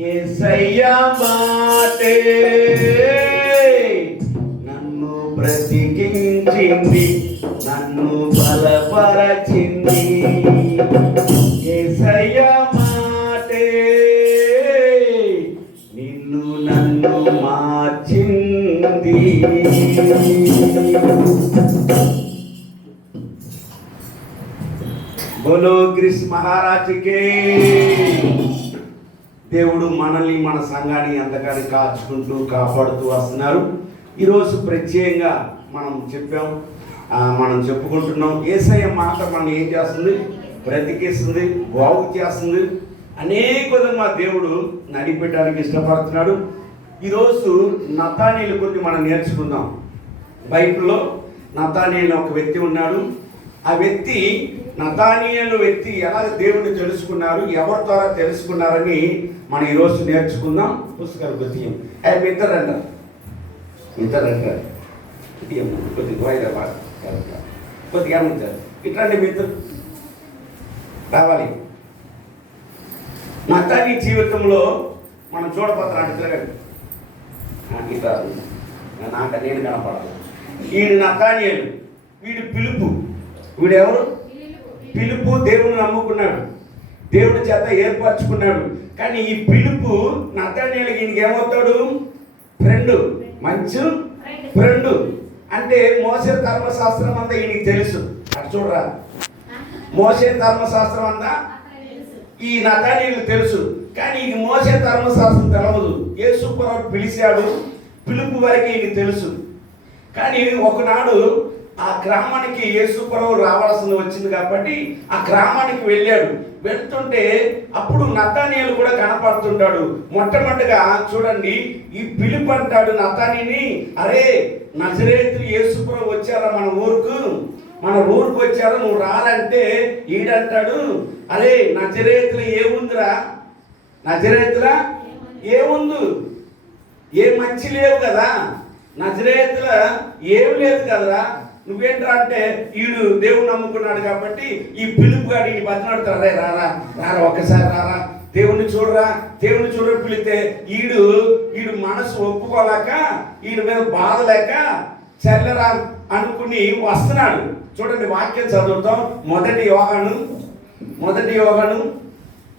యేసయ్య మాటే నన్ను బ్రతికించింది, నన్ను బలపరచింది. యేసయ్య మాటే నిన్ను నన్ను మార్చింది. బోలో గ్రీస్ మహారాజుకే. దేవుడు మనల్ని మన సంఘాన్ని ఎంతగానో కాచుకుంటూ కాపాడుతూ వస్తున్నారు. ఈరోజు ప్రత్యేకంగా మనం చెప్పుకుంటున్నాం. యేసయ్య మాట మనం ఏం చేస్తుంది? బ్రతికిస్తుంది, బాగు చేస్తుంది. అనేక విధంగా దేవుడు నడిపెట్టడానికి ఇష్టపడుతున్నాడు. ఈరోజు నతానీయుల గురించి మనం నేర్చుకుందాం. బైబిల్లో నతానీయులు ఒక వ్యక్తి ఉన్నాడు. ఆ వ్యక్తి నతానీయులు వ్యక్తి ఎలా దేవుడిని తెలుసుకున్నారు, ఎవరి ద్వారా తెలుసుకున్నారని మనం ఈరోజు నేర్చుకుందాం. పుస్తకాలు కొద్దిగా ఇద్దరంటారు కొద్దిగా హైదరాబాద్ కొద్దిగా ఏమంటారు ఇట్లాంటి మిత్రులు రావాలి. నతానీ జీవితంలో మనం చూడపోతాం. తిరగండి ఇట్లా నాకు నేను కనపడాలి. వీడు నతానీయులు, వీడు పిలుపు. వీడెవరు? పిలుపు. దేవుని నమ్ముకున్నాడు, దేవుడి చేత ఏర్పరచుకున్నాడు. కానీ ఈ పిలుపు నతానీయులకి ఈయనకి ఏమవుతాడు? ఫ్రెండ్, మంచి ఫ్రెండ్. అంటే మోసే ధర్మశాస్త్రం అంతా ఈయనకి తెలుసు. అటు చూడరా, మోసే ధర్మశాస్త్రం అంతా ఈ నతానీయులకు తెలుసు. కానీ ఇది మోసే ధర్మశాస్త్రం తెలవదు. యేసు ప్రభువు పిలిచాడు, పిలుపు వరకు ఈయనకి తెలుసు. కానీ ఒకనాడు ఆ గ్రామానికి యేసు ప్రభువు రావాల్సింది వచ్చింది కాబట్టి ఆ గ్రామానికి వెళ్ళాడు. వెళ్తుంటే అప్పుడు నతానీయులు కూడా కనపడుతుంటాడు. మొట్టమొదటిగా చూడండి, ఈ పిలుపు అంటాడు నతానీని, అరే నజరేతు యేసు ప్రభువు వచ్చారా మన ఊరుకు వచ్చారా, నువ్వు రాలంటే ఈడంటాడు, అరే నజరేతులో ఏముందిరా, నజరేతులా ఏముందు, ఏ మంచి లేవు కదా, నజరేతులో ఏమి లేదు కదరా, నువ్వేంట్రా అంటే ఈడు దేవుడు నమ్ముకున్నాడు కాబట్టి ఈ పిలుపు గాడిని బతినాడుతాడు. అరే రారా ఒక్కసారి రారా, దేవుణ్ణి చూడ పిలితే ఈడు మనసు ఒప్పుకోలేక, ఈడు మీద బాధ లేక చల్లరా అనుకుని వస్తున్నాడు. చూడండి, వాక్యం చదువుతాం. మొదటి యోహాను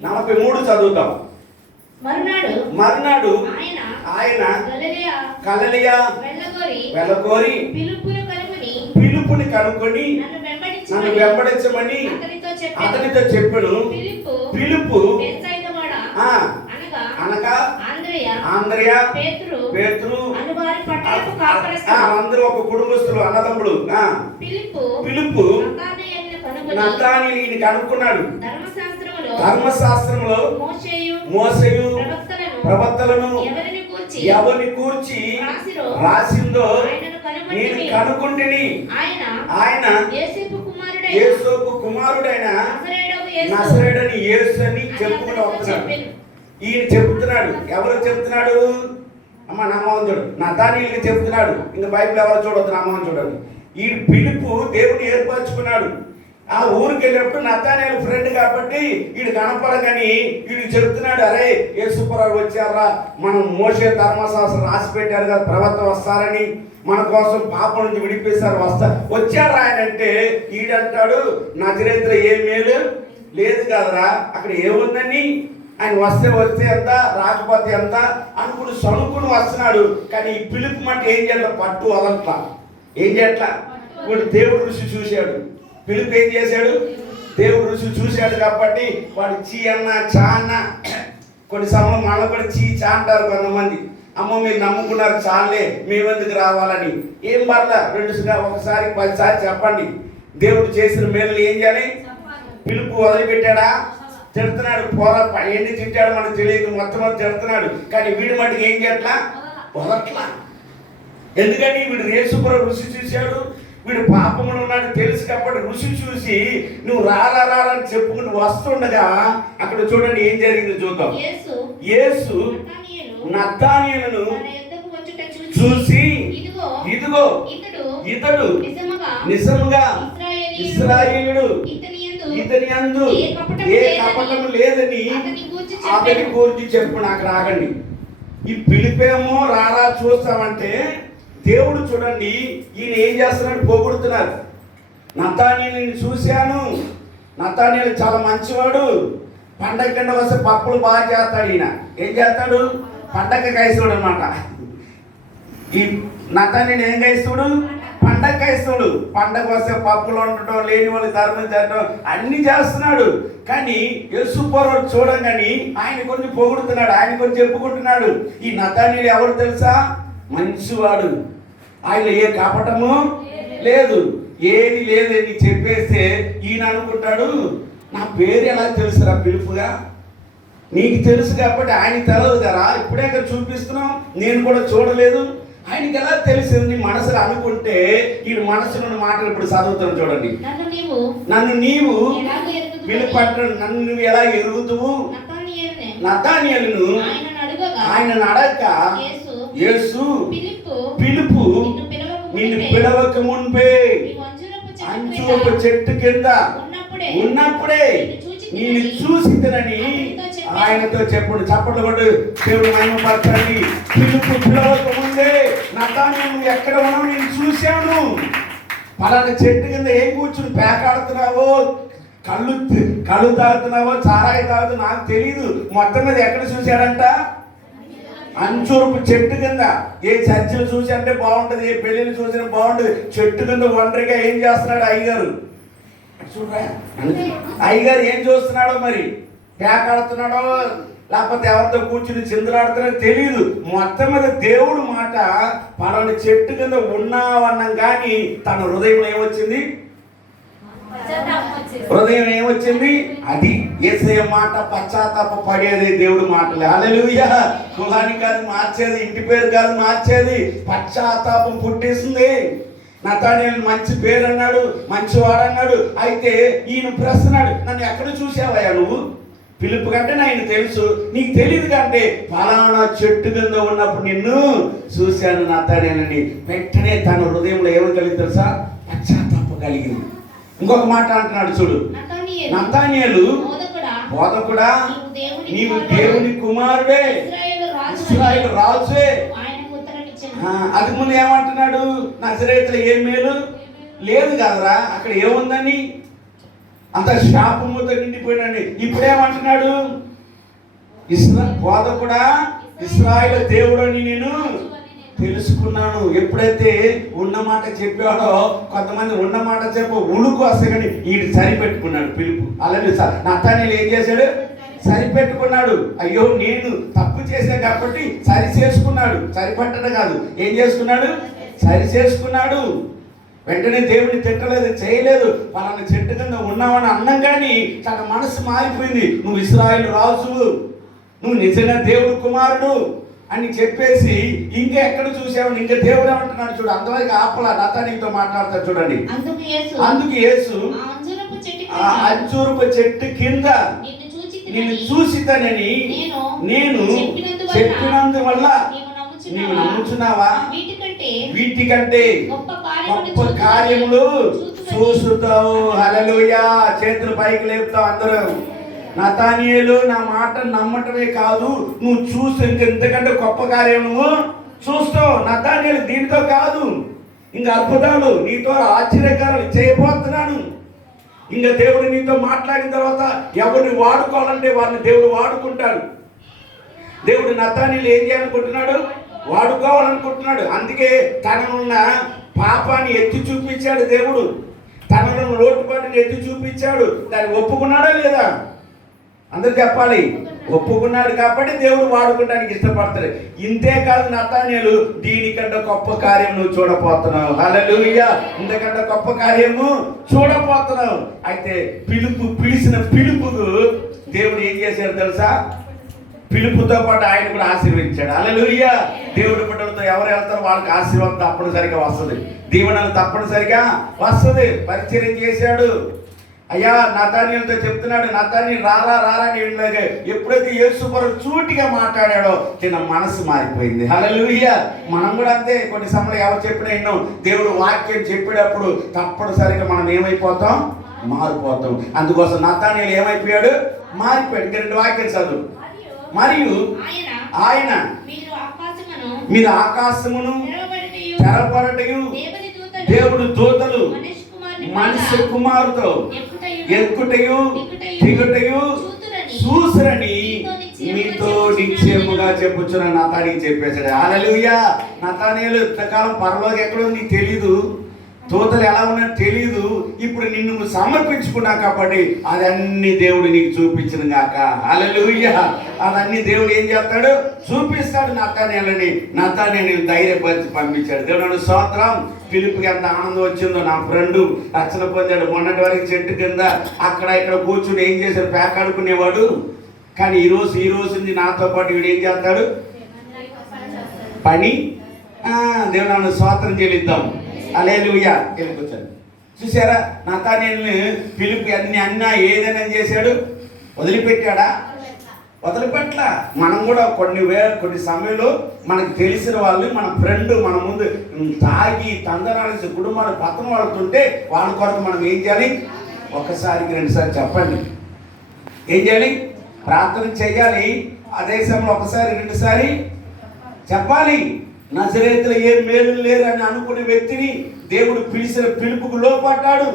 43 చదువుతాం. మర్నాడు ఆయన గలిలయ వెళ్ళగోరి పిలుపుని కనుక్కొని నన్ను వెంబడించమని అతనితో చెప్పాను. పిలుపు అనగా ఆంద్రయ, పేతురు అందరూ ఒక కుటుంబస్తులు, అన్నదమ్ముడు. పిలుపు నతానీయుని కనుక్కున్నాడు. ధర్మశాస్త్రంలో మోసెయు ప్రవక్తలను ఎవరిని కూర్చి రాసిందో నేను కనుక్కుంటుని, ఆయన యేసు కుమారుడైన నజరేయుడైన యేసు అని చెప్పుకుంటూ వస్తున్నాడు. ఈయన చెప్తున్నాడు. ఎవరు చెప్తున్నాడు? అమ్మ నామోహన్ చూడు, నతానీయులకి చెప్తున్నాడు. ఇంకా బైబిల్ ఎవరు చూడొద్దు, నామోహన్ చూడండి. ఈ పిలుపు దేవుని ఏర్పరచుకున్నాడు. ఆ ఊరికి వెళ్ళినప్పుడు నతానీయులు ఫ్రెండ్ కాబట్టి వీడు కనపడగాని వీడు చెప్తున్నాడు, అరే యేసు ప్రభువు వచ్చారా, మనం మోసే ధర్మశాస్త్రం రాసి పెట్టారు కదా, ప్రవక్త వస్తారని, మన కోసం పాపం నుంచి విడిపిస్తారు, వచ్చారు ఆయన అంటే ఈడంటాడు, నజరేతులో ఏ మేలు లేదు కదరా, అక్కడ ఏముందని, ఆయన వస్తే ఎంత, రాకపోతే ఎంత అనుకుని సనుకుని వస్తున్నాడు. కానీ ఈ పిలుపు మాట ఏం చేయాలి? పట్టు వదలట్లా. ఏం చేయట్లా? ఇప్పుడు దేవుడు రుచి చూశాడు. పిలుపు ఏం చేశాడు? దేవుడు రుచి చూశాడు కాబట్టి వాడు చీ అన్న చా అన్న, కొన్ని సమయంలో మళ్ళీ కూడా చీ చా అంటారు కొంతమంది. అమ్మో మీరు నమ్ముకున్నారు చాలే మేమెందుకు రావాలని. ఏం పర్లా, ఒకసారి 10 సార్లు చెప్పండి. దేవుడు చేసిన మేలు ఏం చేయాలి? పిలుపు వదిలిపెట్టాడా? తిడుతున్నాడు, ఎన్ని తింటాడు మనకు తెలియదు, మొత్తం తిడుతున్నాడు. కానీ వీడి మటుకు ఏం చేయట్లా? వదట్లా. ఎందుకని? వీడు యేసుప్రభు రుచి చూశాడు, వీడు పాపంలో ఉన్నాడు తెలుసు కాబట్టి రుచి చూసి నువ్వు రాని చెప్పుకుంటూ వస్తుండగా అక్కడ చూడండి ఏం జరిగింది చూద్దాం. యేసు నతానీయులను చూసి ఇదిగో ఇతడు నిజముగా ఇశ్రాయేలుడు, ఇతని యందు ఏ కపటము లేదని అతని గురించి చెప్పు. నాకు రాగండి. ఈ పిలిపేమో రారా చూస్తామంటే దేవుడు చూడండి ఈయన ఏం చేస్తున్నాడు? పొగుడుతున్నారు. నతానీయులను చూశాను, నతానీయులు చాలా మంచివాడు, పండగ కింద వస్తే పప్పులు బాగా చేస్తాడు. ఈయన ఏం చేస్తాడు? పండగ కైస్తుడు అనమాట. ఈ నతానీయులు ఏం కైస్తుడు? పండగ కైస్తుడు. పండగ వస్తే పప్పులు ఉండటం, లేని వాళ్ళు ధర్మం చేయడం అన్ని చేస్తున్నాడు. కానీ యేసుప్రభు చూడంగాని ఆయన కొంచెం పొగుడుతున్నాడు, ఆయన కొంచెం చెప్పుకుంటున్నాడు. ఈ నతానీయులు ఎవరు తెలుసా? మంచివాడు, ఆయన ఏ కపటము లేదు, ఏది లేదని చెప్పేస్తే ఈయన అనుకుంటాడు నా పేరు ఎలా తెలుసురా పిలుపుగా? నీకు తెలుసు కాబట్టి ఆయనకి తెలియదు కదా, ఇప్పుడే ఇక్కడ చూపిస్తున్నాం, నేను కూడా చూడలేదు, ఆయనకి ఎలా తెలిసింది మనసులో అనుకుంటే ఈ మనసులో మాటలు ఇప్పుడు చదువుతాను చూడండి. నన్ను నీవు పిలుపట్టు, నన్ను నువ్వు ఎలా ఎరుగుతువు? నతానీయులను ఆయన అడగక యేసు పిలుపు నిన్ను పిలవక మున్పే అంచురపు చెట్టు కింద ఉన్నప్పుడే నిన్ను చూసినని ఆయనతో చెప్పుడు. చప్పట్లు కొట్టు, దేవుడు మహిమపరచండి. పిలుపు పిలవక ముందే నతానీయులు నువ్వు ఎక్కడ ఉన్నావు నేను చూశాను. పలానా చెట్టు కింద ఏం కూర్చుని పేకాడుతున్నావో, కళ్ళు తాగుతున్నావో, చారాయి తాగుతున్నావు నాకు తెలీదు. మొత్తం మీద ఎక్కడ చూశాడంట? అంచురపు చెట్టు కింద. ఏ చర్చలు చూసి అంటే బాగుంటుంది, ఏ పెళ్ళిళ్ళు చూసినా బాగుంటుంది. చెట్టు కింద ఒంటరిగా ఏం చేస్తున్నాడు అయ్యగారు? చూడరా అయ్యగారు ఏం చూస్తున్నాడో మరి, పేకాడుతున్నాడో లేకపోతే ఎవరితో కూర్చుని చిందులాడుతున్నాడో తెలియదు. మొత్తం మీద దేవుడు మాట పలానా చెట్టు కింద ఉన్నావన్నం కానీ తన హృదయంలో ఏమొచ్చింది? హృదయం ఏమొచ్చింది? అది యేసయ్య మాట. పశ్చాత్తాప పడేది దేవుడు మాటలే. హల్లెలూయా. కులాన్ని కాదు మార్చేది, ఇంటి పేరు కాదు మార్చేది, పశ్చాత్తాపం పుట్టేసింది. నతానీయులు మంచి పేరు అన్నాడు, మంచివాడు అన్నాడు. అయితే ఈయన ప్రశ్నాడు, నన్ను ఎక్కడ చూసావయ్యా నువ్వు? పిలుపు కంటే ఆయన తెలుసు, నీకు తెలియదు కంటే ఫలానా చెట్టు కింద ఉన్నప్పుడు నిన్ను చూశాను నతానీయులని. వెంటనే తన హృదయంలో ఏమో కలిగి తెలుసా? పశ్చాత్తాపం కలిగింది. ఇంకొక మాట అంటున్నాడు చూడు, నతానీయులు బోధకుడా నీవు దేవుని కుమారుడే, ఇశ్రాయేలు రాజే. అది ముందు ఏమంటున్నాడు? నజరేతులో ఏం మేలు లేదు కదరా, అక్కడ ఏముందని అంత శాపముతో నిండిపోయినాడు. ఇప్పుడేమంటున్నాడు? బోధకుడా ఇశ్రాయేలు దేవుడు అని నేను తెలుసుకున్నాను. ఎప్పుడైతే ఉన్నమాట చెప్పాడో, కొంతమంది ఉన్నమాట చెప్ప ఉలుకు వస్తే కానీ వీడు సరిపెట్టుకున్నాడు పిలుపు. అలాగే నతానీయులు ఏం చేశాడు? సరిపెట్టుకున్నాడు. అయ్యో నేను తప్పు చేశాను కాబట్టి సరి చేసుకున్నాడు. సరిపట్టడం కాదు, ఏం చేసుకున్నాడు? సరి చేసుకున్నాడు. వెంటనే దేవుని తిట్టలేదు, చేయలేదు. పలానా చెట్టు కింద ఉన్నావని అన్నం కానీ తన మనసు మారిపోయింది. నువ్వు ఇశ్రాయేలు రాజు, నువ్వు నిజంగా దేవుడు కుమారుడు అని చెప్పేసి ఇంకా ఎక్కడ చూసావు? ఇంకా దేవుడు ఏమంటున్నాడు చూడు. అంతవరకు ఆపలా, నతానీయులతో మాట్లాడతాడు చూడండి. అందుకు యేసు ఆ అంజూరపు చెట్టు కింద నిన్ను చూసితనని నేను చెప్పినందువల్ల నీవు నమ్ముచున్నావా? వీటికంటే గొప్ప కార్యములు చూస్తావు. హల్లెలూయా. చేతులు పైకి లేపుతావు అందరూ. నతానీయులు నా మాట నమ్మటమే కాదు, నువ్వు చూసి ఇంకెంతకంటే గొప్ప కార్యం నువ్వు చూస్తావు. నతానీయులు దీనితో కాదు, ఇంకా అద్భుతాలు నీతో ఆశ్చర్యకారాలు చేయబోతున్నాను. ఇంకా దేవుడు నీతో మాట్లాడిన తర్వాత ఎవరిని వాడుకోవాలంటే వారిని దేవుడు వాడుకుంటాడు. దేవుడు నతానీయులు ఏం చేయాలనుకుంటున్నాడు? వాడుకోవాలనుకుంటున్నాడు. అందుకే తననున్న పాపాన్ని ఎత్తి చూపించాడు దేవుడు, తనలో లోటుపాటుని ఎత్తి చూపించాడు. దాన్ని ఒప్పుకున్నాడా లేదా? అందరూ చెప్పాలి. ఒప్పుకున్నాడు కాబట్టి దేవుడు వాడుకోవడానికి ఇష్టపడతాడు. ఇంతే కాదు, నతానేలు దీనికంటే గొప్ప కార్యం నువ్వు చూడపోతున్నావు. హల్లెలూయా. ఇంతకంటే గొప్ప కార్యము చూడపోతున్నావు. అయితే పిలిచిన పిలుపుకు దేవుడు ఏం చేశాడు తెలుసా? పిలుపుతో పాటు ఆయన కూడా ఆశీర్వదించాడు. హల్లెలూయా. దేవుడి బిడ్డలతో ఎవరు వెళ్తారో వాళ్ళకి ఆశీర్వాదం తప్పనిసరిగా వస్తుంది, దీవెనలు తప్పనిసరిగా వస్తుంది. పరిచర్య చేశాడు. అయ్యా నతానీయులతో చెప్తున్నాడు, నతానీయులు రారా రారా అని ఎప్పుడైతే యేసు ప్రభు సూటిగా మాట్లాడాడో చిన్న మనసు మారిపోయింది. హల్లెలూయా. మనం కూడా అంతే. కొన్ని సమయంలో ఎవరు చెప్పినా విన్నాం, దేవుడు వాక్యం చెప్పేటప్పుడు తప్పనిసరిగా మనం ఏమైపోతాం? మారిపోతాం. అందుకోసం నతానీయులు ఏమైపోయాడు? మారిపోయాడు. ఇంకా 2 వాక్యాలు చదువు. మరియు ఆయన మీరు ఆకాశమును తెరపడటయు దేవుడు దూతలు మనిషి కుమారుతో ఎక్కుటయు దిగుటయు చూసురని మీతో నిశ్చయముగా చెప్పుచున్న నతానీయులు చెప్పేశాడు. హల్లెలూయా. నతానీయులు ఇంతకాలం పరలోకం ఎక్కడో నీకు తెలీదు, దూతలు ఎలా ఉన్నాయో తెలీదు. ఇప్పుడు నిన్ను సమర్పించుకున్నా కాబట్టి అదన్నీ దేవుడు నీకు చూపించిన గాక. హల్లెలూయా. అదన్నీ దేవుడు ఏం చేస్తాడు? చూపిస్తాడు. నతానీయులని ధైర్యపరిచి పంపించాడు. దేవుడు స్తోత్రం. పిలుపుకి ఎంత ఆనందం వచ్చిందో. నా ఫ్రెండ్ రక్షణ పొందాడు. మొన్నటి వరకు చెట్టు కింద అక్కడ ఇక్కడ కూర్చుని ఏం చేశాడు? పేకాడుకునేవాడు. కానీ ఈ రోజు నుంచి నాతో పాటు వీడు ఏం చేస్తాడు? పని. దేవుడు స్తోత్రం చెల్లిద్దాం. హల్లెలూయా. వెళ్ళిపోతాడు. చూసారా? నతానీయుల్ని పిలుపు అన్నా ఏదైనా చేశాడు? వదిలిపెట్టాడా? వదిలిపెట్ల. మనం కూడా కొన్ని సమయంలో మనకు తెలిసిన వాళ్ళు, మన ఫ్రెండ్ మన ముందు తాగి తందనాల్సి కుటుంబాలు పతనం పడుతుంటే వాళ్ళ కొరకు మనం ఏం చేయాలి? 1 2 సార్లు చెప్పండి. ఏం చేయాలి? ప్రార్థన చేయాలి. అదే సమయంలో 1 2 సార్లు చెప్పాలి. నజరేతులో ఏ మేలు లేరు అని అనుకునే వ్యక్తిని దేవుడు పిలిచిన పిలుపుకు లోపడ్డాడు.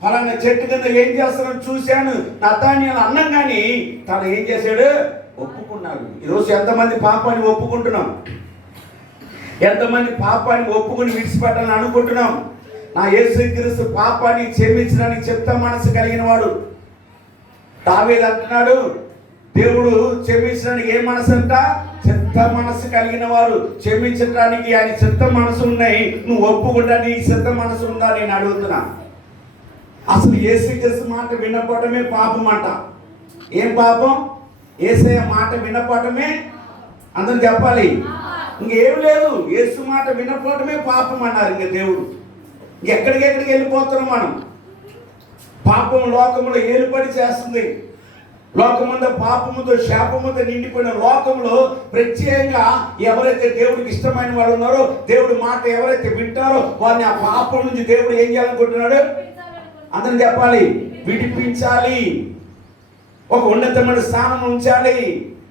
ఫలానా చెట్టు కింద ఏం చేస్తారని చూశాను నతానీయులు అన్నం, కానీ తను ఏం చేశాడు? ఒప్పుకున్నాడు. ఈరోజు ఎంతమంది పాపాన్ని ఒప్పుకుంటున్నాం? ఎంతమంది పాపాన్ని ఒప్పుకుని విడిచిపెట్టాలని అనుకుంటున్నాం? నా యేసుక్రీస్తు పాపాన్ని క్షమించడానికి చెప్తా మనసు కలిగిన వాడు. దావీదు అంటున్నాడు, దేవుడు క్షమించడానికి ఏ మనసు అంట? చిత్త మనసు కలిగిన వారు. క్షమించడానికి ఆయన చిత్త మనసు ఉన్నాయి. నువ్వు ఒప్పుకుంటా నీ చిత్త మనసు ఉందా నేను అడుగుతున్నా. అసలు యేసుక్రీస్తు మాట వినపడమే పాపం అంట. ఏం పాపం? యేసయ్య మాట వినపడమే. అందరూ చెప్పాలి. ఇంకేం లేదు. యేసు మాట వినపడమే పాపం అన్నారు. ఇంక దేవుడు ఎక్కడికెక్కడికి వెళ్ళిపోతున్నాం మనం? పాపం లోకంలో ఏలుపడి చేస్తుంది. లోకముందు పాపముతో శాపముతో నిండిపోయిన లోకంలో ప్రత్యేకంగా ఎవరైతే దేవుడికి ఇష్టమైన వాళ్ళు ఉన్నారో, దేవుడి మాట ఎవరైతే వింటారో వారిని ఆ పాపం నుంచి దేవుడు ఏం చేయాలనుకుంటున్నాడు? అందరం చెప్పాలి. విడిపించాలి. ఒక ఉన్నతమైన స్థానం ఉంచాలి.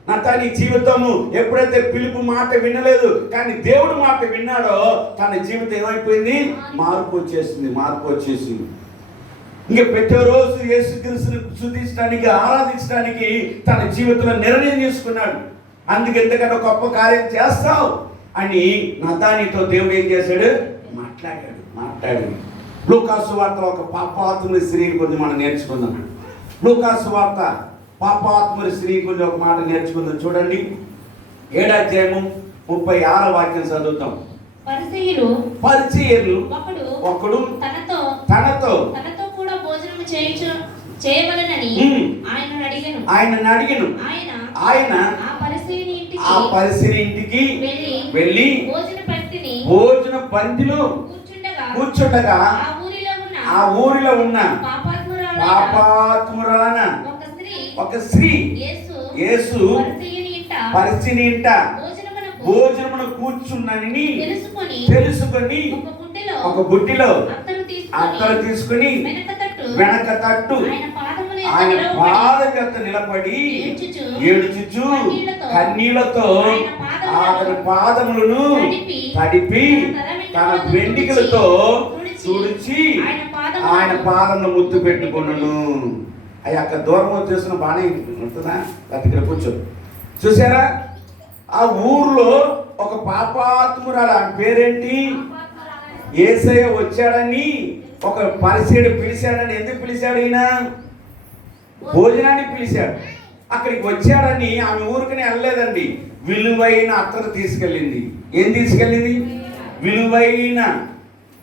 నతానీ జీవితము ఎప్పుడైతే పిలుపు మాట వినలేదు కానీ దేవుడు మాట విన్నాడో తన జీవితం ఏమైపోయింది? మార్పు వచ్చేసింది. ఇంక ప్రతిరోజు యేసుక్రీస్తుని స్తుతించడానికి ఆరాధించడానికి తన జీవితంలో నిర్ణయం తీసుకున్నాడు. అందుకే ఎందుకంటే గొప్ప కార్యం చేస్తావు అని నతానీతో దేవుడు ఏం చేశాడు? మాట్లాడాడు. లూకాసు వార్త ఒక పాపాత్ముడి స్త్రీ గురించి మనం నేర్చుకుందాం. లూకాసు వార్త పాపాత్ముడి స్త్రీ గురించి ఒక మాట నేర్చుకుందాం. చూడండి 7వ అధ్యాయము 36వ వాక్యం చదువుతాం. పరిసయ్యులు ఒకడు తనతో చేయవలనని ఆయనను అడిగెను. ఆయన ఆ పరిసయ్యుని ఇంటికి వెళ్ళి భోజన పంక్తిలో కూర్చుండగా ఆ ఊరిలో ఉన్న పాపాత్మురాలైన ఒక స్త్రీ యేసు పరిసయ్యుని ఇంట భోజనమును కూర్చున్నానని తెలుసుకొని ఒక బుట్టిలో అత్తరు తీసుకుని వెనక తట్టు ఆయన పాదం యొక్క నిలబడి ఏడ్చుచు కన్నీళ్లతో అతని పాదములను తడిపి తన వెండికలతో తుడిచి ఆయన పాదమును ముద్దు పెట్టుకున్నాను. అయ్యి అక్కడ దూరం వచ్చేసిన బాగానే ఉంటుందా? ఇక్కడ కూర్చో. చూసారా? ఆ ఊర్లో ఒక పాపాత్మురాలు. ఆ పేరేంటి? యేసయ్య వచ్చాడని ఒక పరిసయుడు పిలిచాడని. ఎందుకు పిలిచాడు? ఈయన భోజనానికి పిలిచాడు. అక్కడికి వచ్చాడని ఆమె ఊరికనే వెళ్ళలేదండి. విలువైన అత్తరు తీసుకెళ్ళింది. ఏం తీసుకెళ్ళింది? విలువైన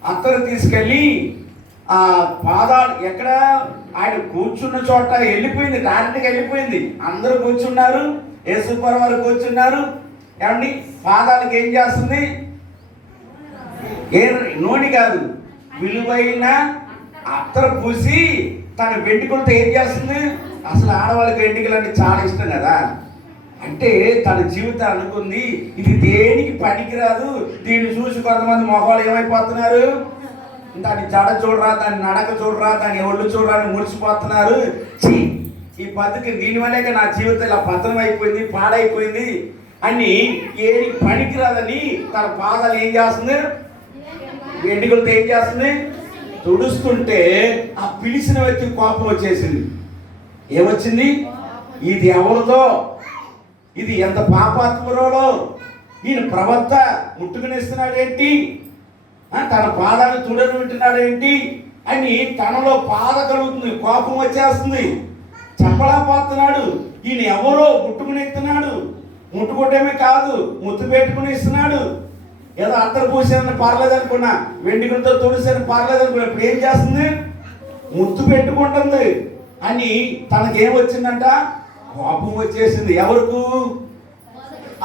అత్తరు తీసుకెళ్ళి ఆ పాదాలు ఎక్కడ ఆయన కూర్చున్న చోట వెళ్ళిపోయింది. డైరెక్ట్గా వెళ్ళిపోయింది. అందరూ కూర్చున్నారు, యేసుప్రభు వారు కూర్చున్నారు. ఏమండి పాదాలకు ఏం చేస్తుంది? ఏ నూనె కాదు, విలువైన అత్తరు పూసి తన వెంట్రుకలతో ఏం చేస్తుంది? అసలు ఆడవాళ్ళకి వెంట్రుకలు అంటే చాలా ఇష్టం కదా. అంటే తన జీవితం అనుకుంది ఇది దేనికి పనికిరాదు, దీన్ని చూసి కొంతమంది మొహాలు ఏమైపోతున్నారు? దాని జడ చూడరా, దాని నడక చూడరా, దాని ఒళ్ళు చూడరా అని మురిసిపోతున్నారు. ఈ పద్ధతి దీనివల్లే నా జీవితం ఇలా పతనం అయిపోయింది, పాడైపోయింది అని ఏది పనికిరాదని తన పాదాలు ఏం చేస్తుంది? వెంట్రుకలతో ఏం చేస్తుంది? తుడుస్తుంటే ఆ పిలిచిన వ్యక్తికి కోపం వచ్చేసింది. ఏమొచ్చింది? ఇది ఎవరిదో, ఇది ఎంత పాపాత్మలో, ఈయన ప్రవక్త ముట్టుకునేస్తున్నాడు ఏంటి, తన పాదాలు తుడని వింటున్నాడు ఏంటి అని తనలో బాధ కలుగుతుంది, కోపం వచ్చేస్తుంది. చెప్పలేకపోతున్నాడు. ఈయన ఎవరో ముట్టుకుని ఇస్తున్నాడు. ముట్టుకోవటమే కాదు, ముత్తు పెట్టుకుని ఇస్తున్నాడు. ఏదో అత్తరు పూసానని పర్లేదు అనుకున్నా, వెండికలతో తుడిసాను పర్లేదు అనుకున్నా, ఇప్పుడు ఏం చేస్తుంది? ముత్తు పెట్టుకుంటుంది అని తనకేమొచ్చిందంట? కోపం వచ్చేసింది. ఎవరికి?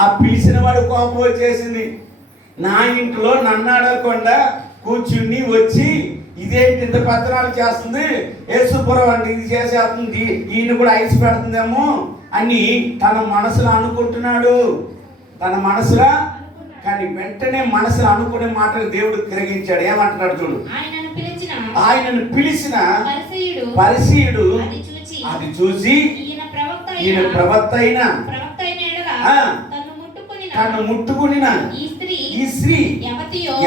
ఆ పిలిచిన వాడు కోపం వచ్చేసింది. నా ఇంట్లో నన్ను అడగకుండా కూర్చుని వచ్చి ఇదేంటి ఇంత పత్రాలు చేస్తుంది, యేసుప్రభు అంటే ఇది చేసేస్తుంది, ఈయన కూడా ఐస్ పెడుతుందేమో అని తన మనసులో అనుకుంటున్నాడు. తన మనసులో. కానీ వెంటనే మనసులో అనుకునే మాటలు దేవుడు గ్రహించాడు. ఏమంటున్నాడు చూడు. ఆయనను పిలిచిన పరిసయ్యుడు అది చూసి ఈయన ప్రవక్త అయిన తను ముట్టుకుని ఈ స్త్రీ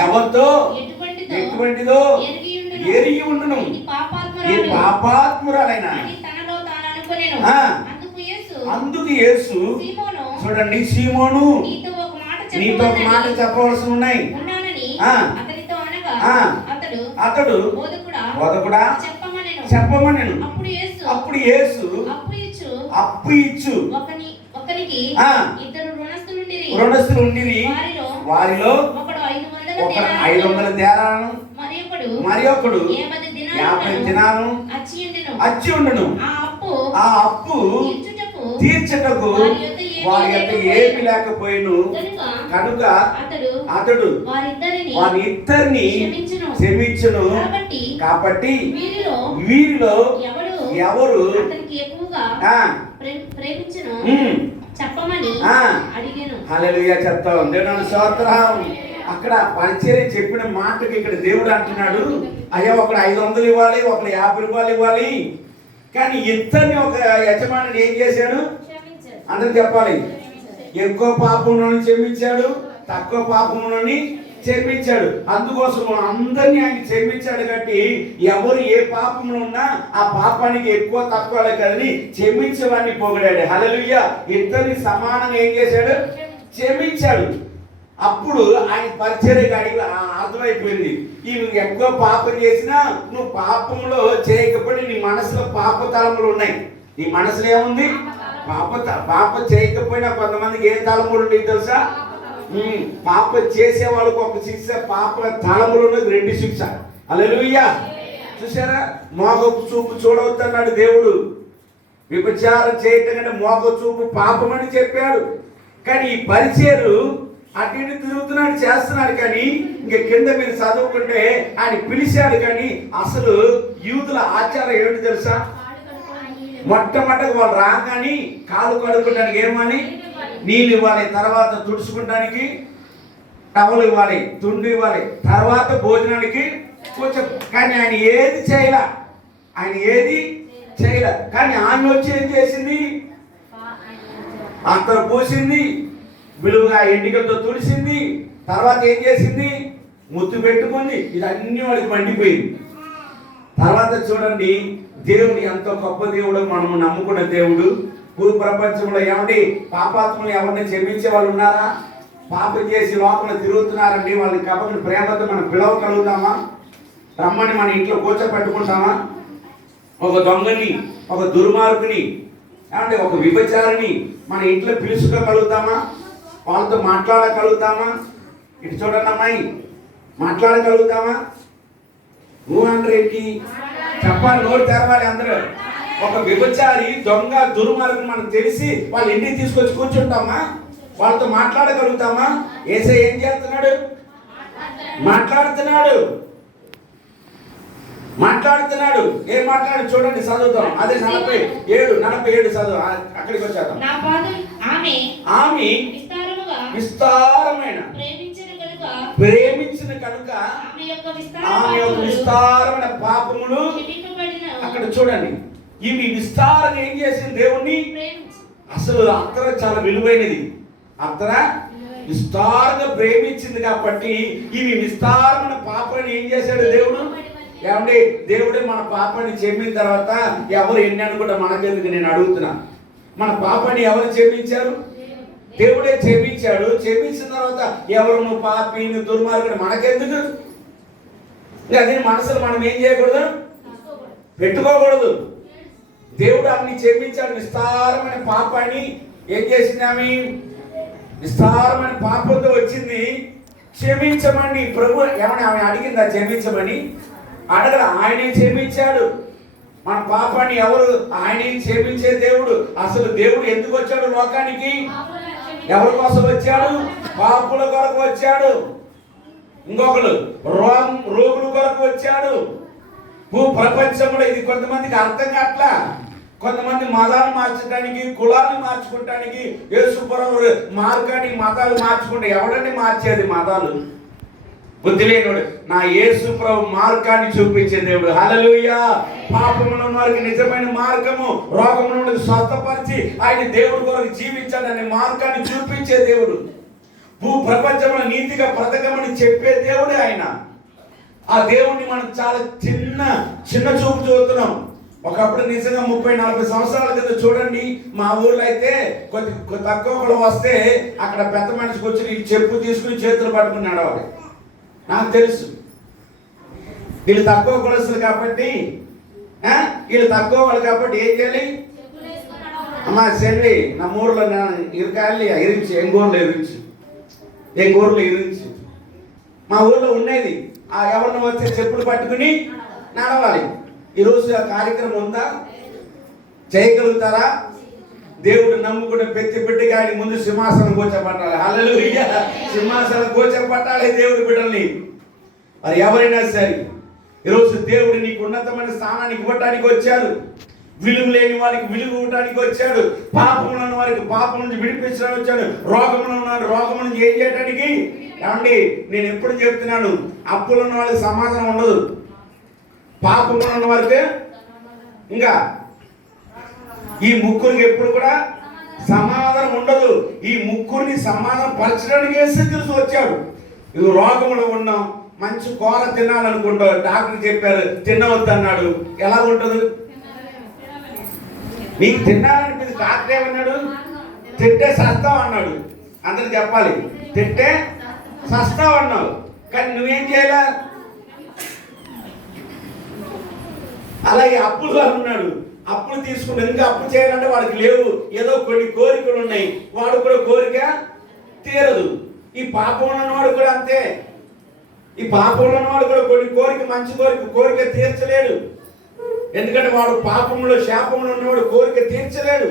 ఎవరితో ఎటువంటిదో ఎరిగి ఉండును, ఈ పాపాత్మురాలైన. అందుకు యేసు చూడండి, సీమోను నీతో ఒక మాట చెప్పవలసి ఉన్నాయి. అతడు బోధకుడా చెప్పమనెను. అప్పుడు యేసు అప్పు ఇచ్చు రుణస్థులు ఉండిరి. వారిలో ఒకడు 500 దేనాలను మరి ఒకడు 50 దినాలను అచ్చి ఉండును. ఆ అప్పు తీర్చటకు వారి యొక్క ఏమి లేకపోయిను కనుక అతడు వారిద్దరిని క్షమించును. కాబట్టి వీరిలో ఎవరు చెప్పమని అడిగాను. హల్లెలూయా చెప్తాం. దేవుని స్తోత్రం. అక్కడ పరిచర్య చెప్పిన మాటకి ఇక్కడ దేవుడు అంటున్నాడు, అయ్యా ఒకడు 500 ఇవ్వాలి, ఒకడు 50 రూపాయలు ఇవ్వాలి. కానీ ఇద్దరిని ఒక యజమానుడు ఏం చేశాడు? అందరు చెప్పాలి. ఎక్కువ పాపంలోని క్షమించాడు, తక్కువ పాపంలోని క్షమించాడు. అందుకోసం అందరినీ ఆయన క్షమించాడు. కాబట్టి ఎవరు ఏ పాపంలో ఉన్నా ఆ పాపానికి ఎక్కువ తక్కువ కదని క్షమించేవాడిని పొగిడాడు. హల్లెలూయా. ఇద్దరిని సమానంగా ఏం చేశాడు? క్షమించాడు. అప్పుడు ఆయన పరిచర్యకి అడిగి అర్థమైపోయింది, ఈ నువ్వు ఎక్కువ పాపం చేసినా నువ్వు పాపంలో చేయకపోతే నీ మనసులో పాప తలములు ఉన్నాయి. నీ మనసులో ఏముంది? పాప చేయకపోయినా కొంతమందికి ఏ తలములు ఉంటాయి తెలుసా? పాప చేసే వాళ్ళకు ఒక శిక్ష, పాప తలములు ఉన్నది 2 శిక్ష. హల్లెలూయా. చూసారా? మోగపు చూపు చూడవద్దన్నాడు దేవుడు. వ్యభిచారం చేయటం కంటే మోగ చూపు పాపం అని చెప్పాడు. కానీ ఈ పరిచర్య అటు ఇటు తిరుగుతున్నాడు, చేస్తున్నాడు. కానీ ఇంక కింద మీరు చదువుకుంటే ఆయన పిలిచాడు. కానీ అసలు యూదుల ఆచారం ఏమిటి తెలుసా? మొట్టమొదటి వాళ్ళు రాగానే కాలు కడుక్కోవడానికి ఏమని నీళ్ళు ఇవ్వాలి, తర్వాత తుడుచుకోవడానికి టవల్ ఇవ్వాలి, తుండు ఇవ్వాలి, తర్వాత భోజనానికి కొంచెం. కానీ ఆయన ఏది చేయలే, కానీ ఆమె వచ్చి ఏం చేసింది? అత్తరు పూసింది, విలువగా ఎండికలతో తుడిసింది, తర్వాత ఏం చేసింది? ముత్తు పెట్టుకుంది. ఇదన్నీ వాడికి మండిపోయింది. తర్వాత చూడండి, దేవుడు ఎంతో గొప్ప దేవుడు, మనము నమ్ముకున్న దేవుడు. భూ ప్రపంచంలో ఏమండి పాపాత్మలు ఎవరిని క్షమించే వాళ్ళు ఉన్నారా? పాపం చేసి లోపల తిరుగుతున్నారండి, వాళ్ళని కాబట్టి ప్రేమతో మనం పిలవగలుగుతామా? రమ్మని మన ఇంట్లో కూర్చోపెట్టుకుంటామా? ఒక దొంగని, ఒక దుర్మార్గుని, అంటే ఒక విభచారిని మన ఇంట్లో పిలుచుకోగలుగుతామా? వాళ్ళతో మాట్లాడగలుగుతామా? ఇటు చూడండి అమ్మాయి, మాట్లాడగలుగుతామా? నువ్వు ఏంటి చెప్పాలి, నోరు తెరవాలి అందరూ. ఒక విభచారి, దొంగ, దుర్మార్గం మనకు తెలిసి వాళ్ళ ఇంటికి తీసుకొచ్చి కూర్చుంటామా? వాళ్ళతో మాట్లాడగలుగుతామా? యేసయ్య ఏం చేస్తున్నాడు? మాట్లాడుతున్నాడు. మాట్లాడుతున్నాడు. ఏం మాట్లాడు చూడండి, చదువుతాం. అదే 47 చదువు, అక్కడికి వచ్చాను. ఆమె విస్తారమైన ప్రేమించిన కనుక ఆమె యొక్క విస్తారమైన పాపములు, అక్కడ చూడండి, ఇవి విస్తారంగా ఏం చేసింది దేవుణ్ణి? అసలు అత్తర చాలా విలువైనది. అత్తర విస్తారంగా ప్రేమించింది కాబట్టి ఇవి విస్తారమైన పాపాన్ని ఏం చేశాడు దేవుడు? ఏమండి, దేవుడే మన పాపాన్ని క్షమించిన తర్వాత ఎవరు ఎన్ని అనుకుంటా మనకెందుకు? నేను అడుగుతున్నా, మన పాపాన్ని ఎవరు క్షమించారు? దేవుడే క్షమించాడు. క్షమించిన తర్వాత ఎవరు నువ్వు పాపి, నువ్వు దుర్మార్గుడు మనకెందుకు? అదే మనసులో మనం ఏం చేయకూడదు, పెట్టుకోకూడదు. దేవుడు ఆమెని క్షమించాడు. విస్తారమైన పాపాన్ని ఏం చేసింది? ఆమె విస్తారమైన పాపంతో వచ్చింది. క్షమించమని ప్రభు ఏమని ఆమె అడిగిందా? క్షమించమని అడగల, ఆయనే క్షమించాడు. మన పాపాన్ని ఎవరు? ఆయనే క్షమించే దేవుడు. అసలు దేవుడు ఎందుకు వచ్చాడు లోకానికి? ఎవరి కోసం వచ్చాడు? పాపుల కొరకు వచ్చాడు. ఇంకొకరు రోగుల కొరకు వచ్చాడు. ప్రపంచంలో ఇది కొంతమందికి అర్థం కావట్లా. కొంతమంది మతాలు మార్చడానికి, కులాన్ని మార్చుకోవటానికి, యేసుప్రభు మార్గానికి మతాలు మార్చుకుంటే ఎవడండి మార్చేది మతాలు? బుద్ధి లేనివాడు. నా యేసుప్రభు మార్గాన్ని చూపించే దేవుడు. హల్లెలూయా. పాపములో వారికి నిజమైన మార్గము, రోగమును స్వస్థపరిచి ఆయన దేవుడి కొరకు జీవించాడనే మార్గాన్ని చూపించే దేవుడు. ప్రపంచంలో నీతిగా బ్రతకమని చెప్పే దేవుడే ఆయన. ఆ దేవుడిని మనం చాలా చిన్న చూపు చూస్తున్నాం. ఒకప్పుడు నిజంగా 30-40 సంవత్సరాల కింద చూడండి, మా ఊర్లో అయితే కొద్ది తక్కువ వస్తే అక్కడ పెద్ద మనిషికి వచ్చి నీకు చెప్పు తీసుకుని చేతులు పట్టుకుని నడవాలి. నాకు తెలుసు వీళ్ళు తక్కువ కులస్తులు కాబట్టి, వీళ్ళు తక్కువ వాళ్ళు కాబట్టి ఏం చేయాలి? అమ్మా చెల్లి, నా ఊర్లో ఇరకాయలు ఇరించి, ఎంగూరులో ఇరించి మా ఊర్లో ఉండేది. ఆ ఎవరిని వచ్చే చెప్పులు పట్టుకుని నడవాలి. ఈరోజు ఆ కార్యక్రమం ఉందా? చేయగలుగుతారా? దేవుడు నమ్ముకునే ప్రతి బిడ్డకి ఆయన ముందు సింహాసనం కూర్చోబట్టాలి. హల్లెలూయా. సింహాసనం కూర్చోబట్టాలి దేవుడి బిడ్డల్ని. మరి ఎవరైనా సరే ఈరోజు దేవుడు నీకు ఉన్నతమైన స్థానానికి ఇవ్వటానికి వచ్చాడు. విలువ లేని వారికి విలువ ఇవ్వడానికి వచ్చాడు. పాపంలో ఉన్న వారికి పాపం నుంచి విడిపించడానికి వచ్చాడు. రోగంలో ఉన్న రోగం నుంచి ఏం చేయడానికి? ఏమండి, నేను ఎప్పుడు చెప్తున్నాను, అప్పులు ఉన్న వాళ్ళకి సమాధానం ఉండదు. పాపంలో ఉన్న వారికి ఇంకా ఈ ముగ్గురికి ఎప్పుడు కూడా సమాధానం ఉండదు. ఈ ముగ్గురిని సమాధానం పరచడానికి యేసుక్రీస్తు వచ్చాడు. ఇది రోగంలో ఉన్నాం, మంచి కూర తినాలనుకుంటావు, డాక్టర్ చెప్పారు తినవద్దు అన్నాడు. ఎలా ఉంటుంది? నీకు తినాలనిపించి డాక్టర్ ఏమన్నాడు? తింటే సస్తావు అన్నాడు. అందరు చెప్పాలి, తింటే సస్తావు అన్నావు. కానీ నువ్వేం చేయాలా? అలాగే అప్పులు వాడు ఉన్నాడు, అప్పులు తీసుకుంటే ఇంకా అప్పు చేయాలంటే వాడికి లేవు, ఏదో కొన్ని కోరికలు ఉన్నాయి, వాడు కూడా కోరిక తీరదు. ఈ పాపంలో ఉన్నవాడు కూడా అంతే. ఈ పాపంలో ఉన్నవాడు కూడా కొన్ని కోరిక, మంచి కోరిక తీర్చలేడు. ఎందుకంటే వాడు పాపంలో శాపంలో ఉన్నవాడు కోరిక తీర్చలేడు,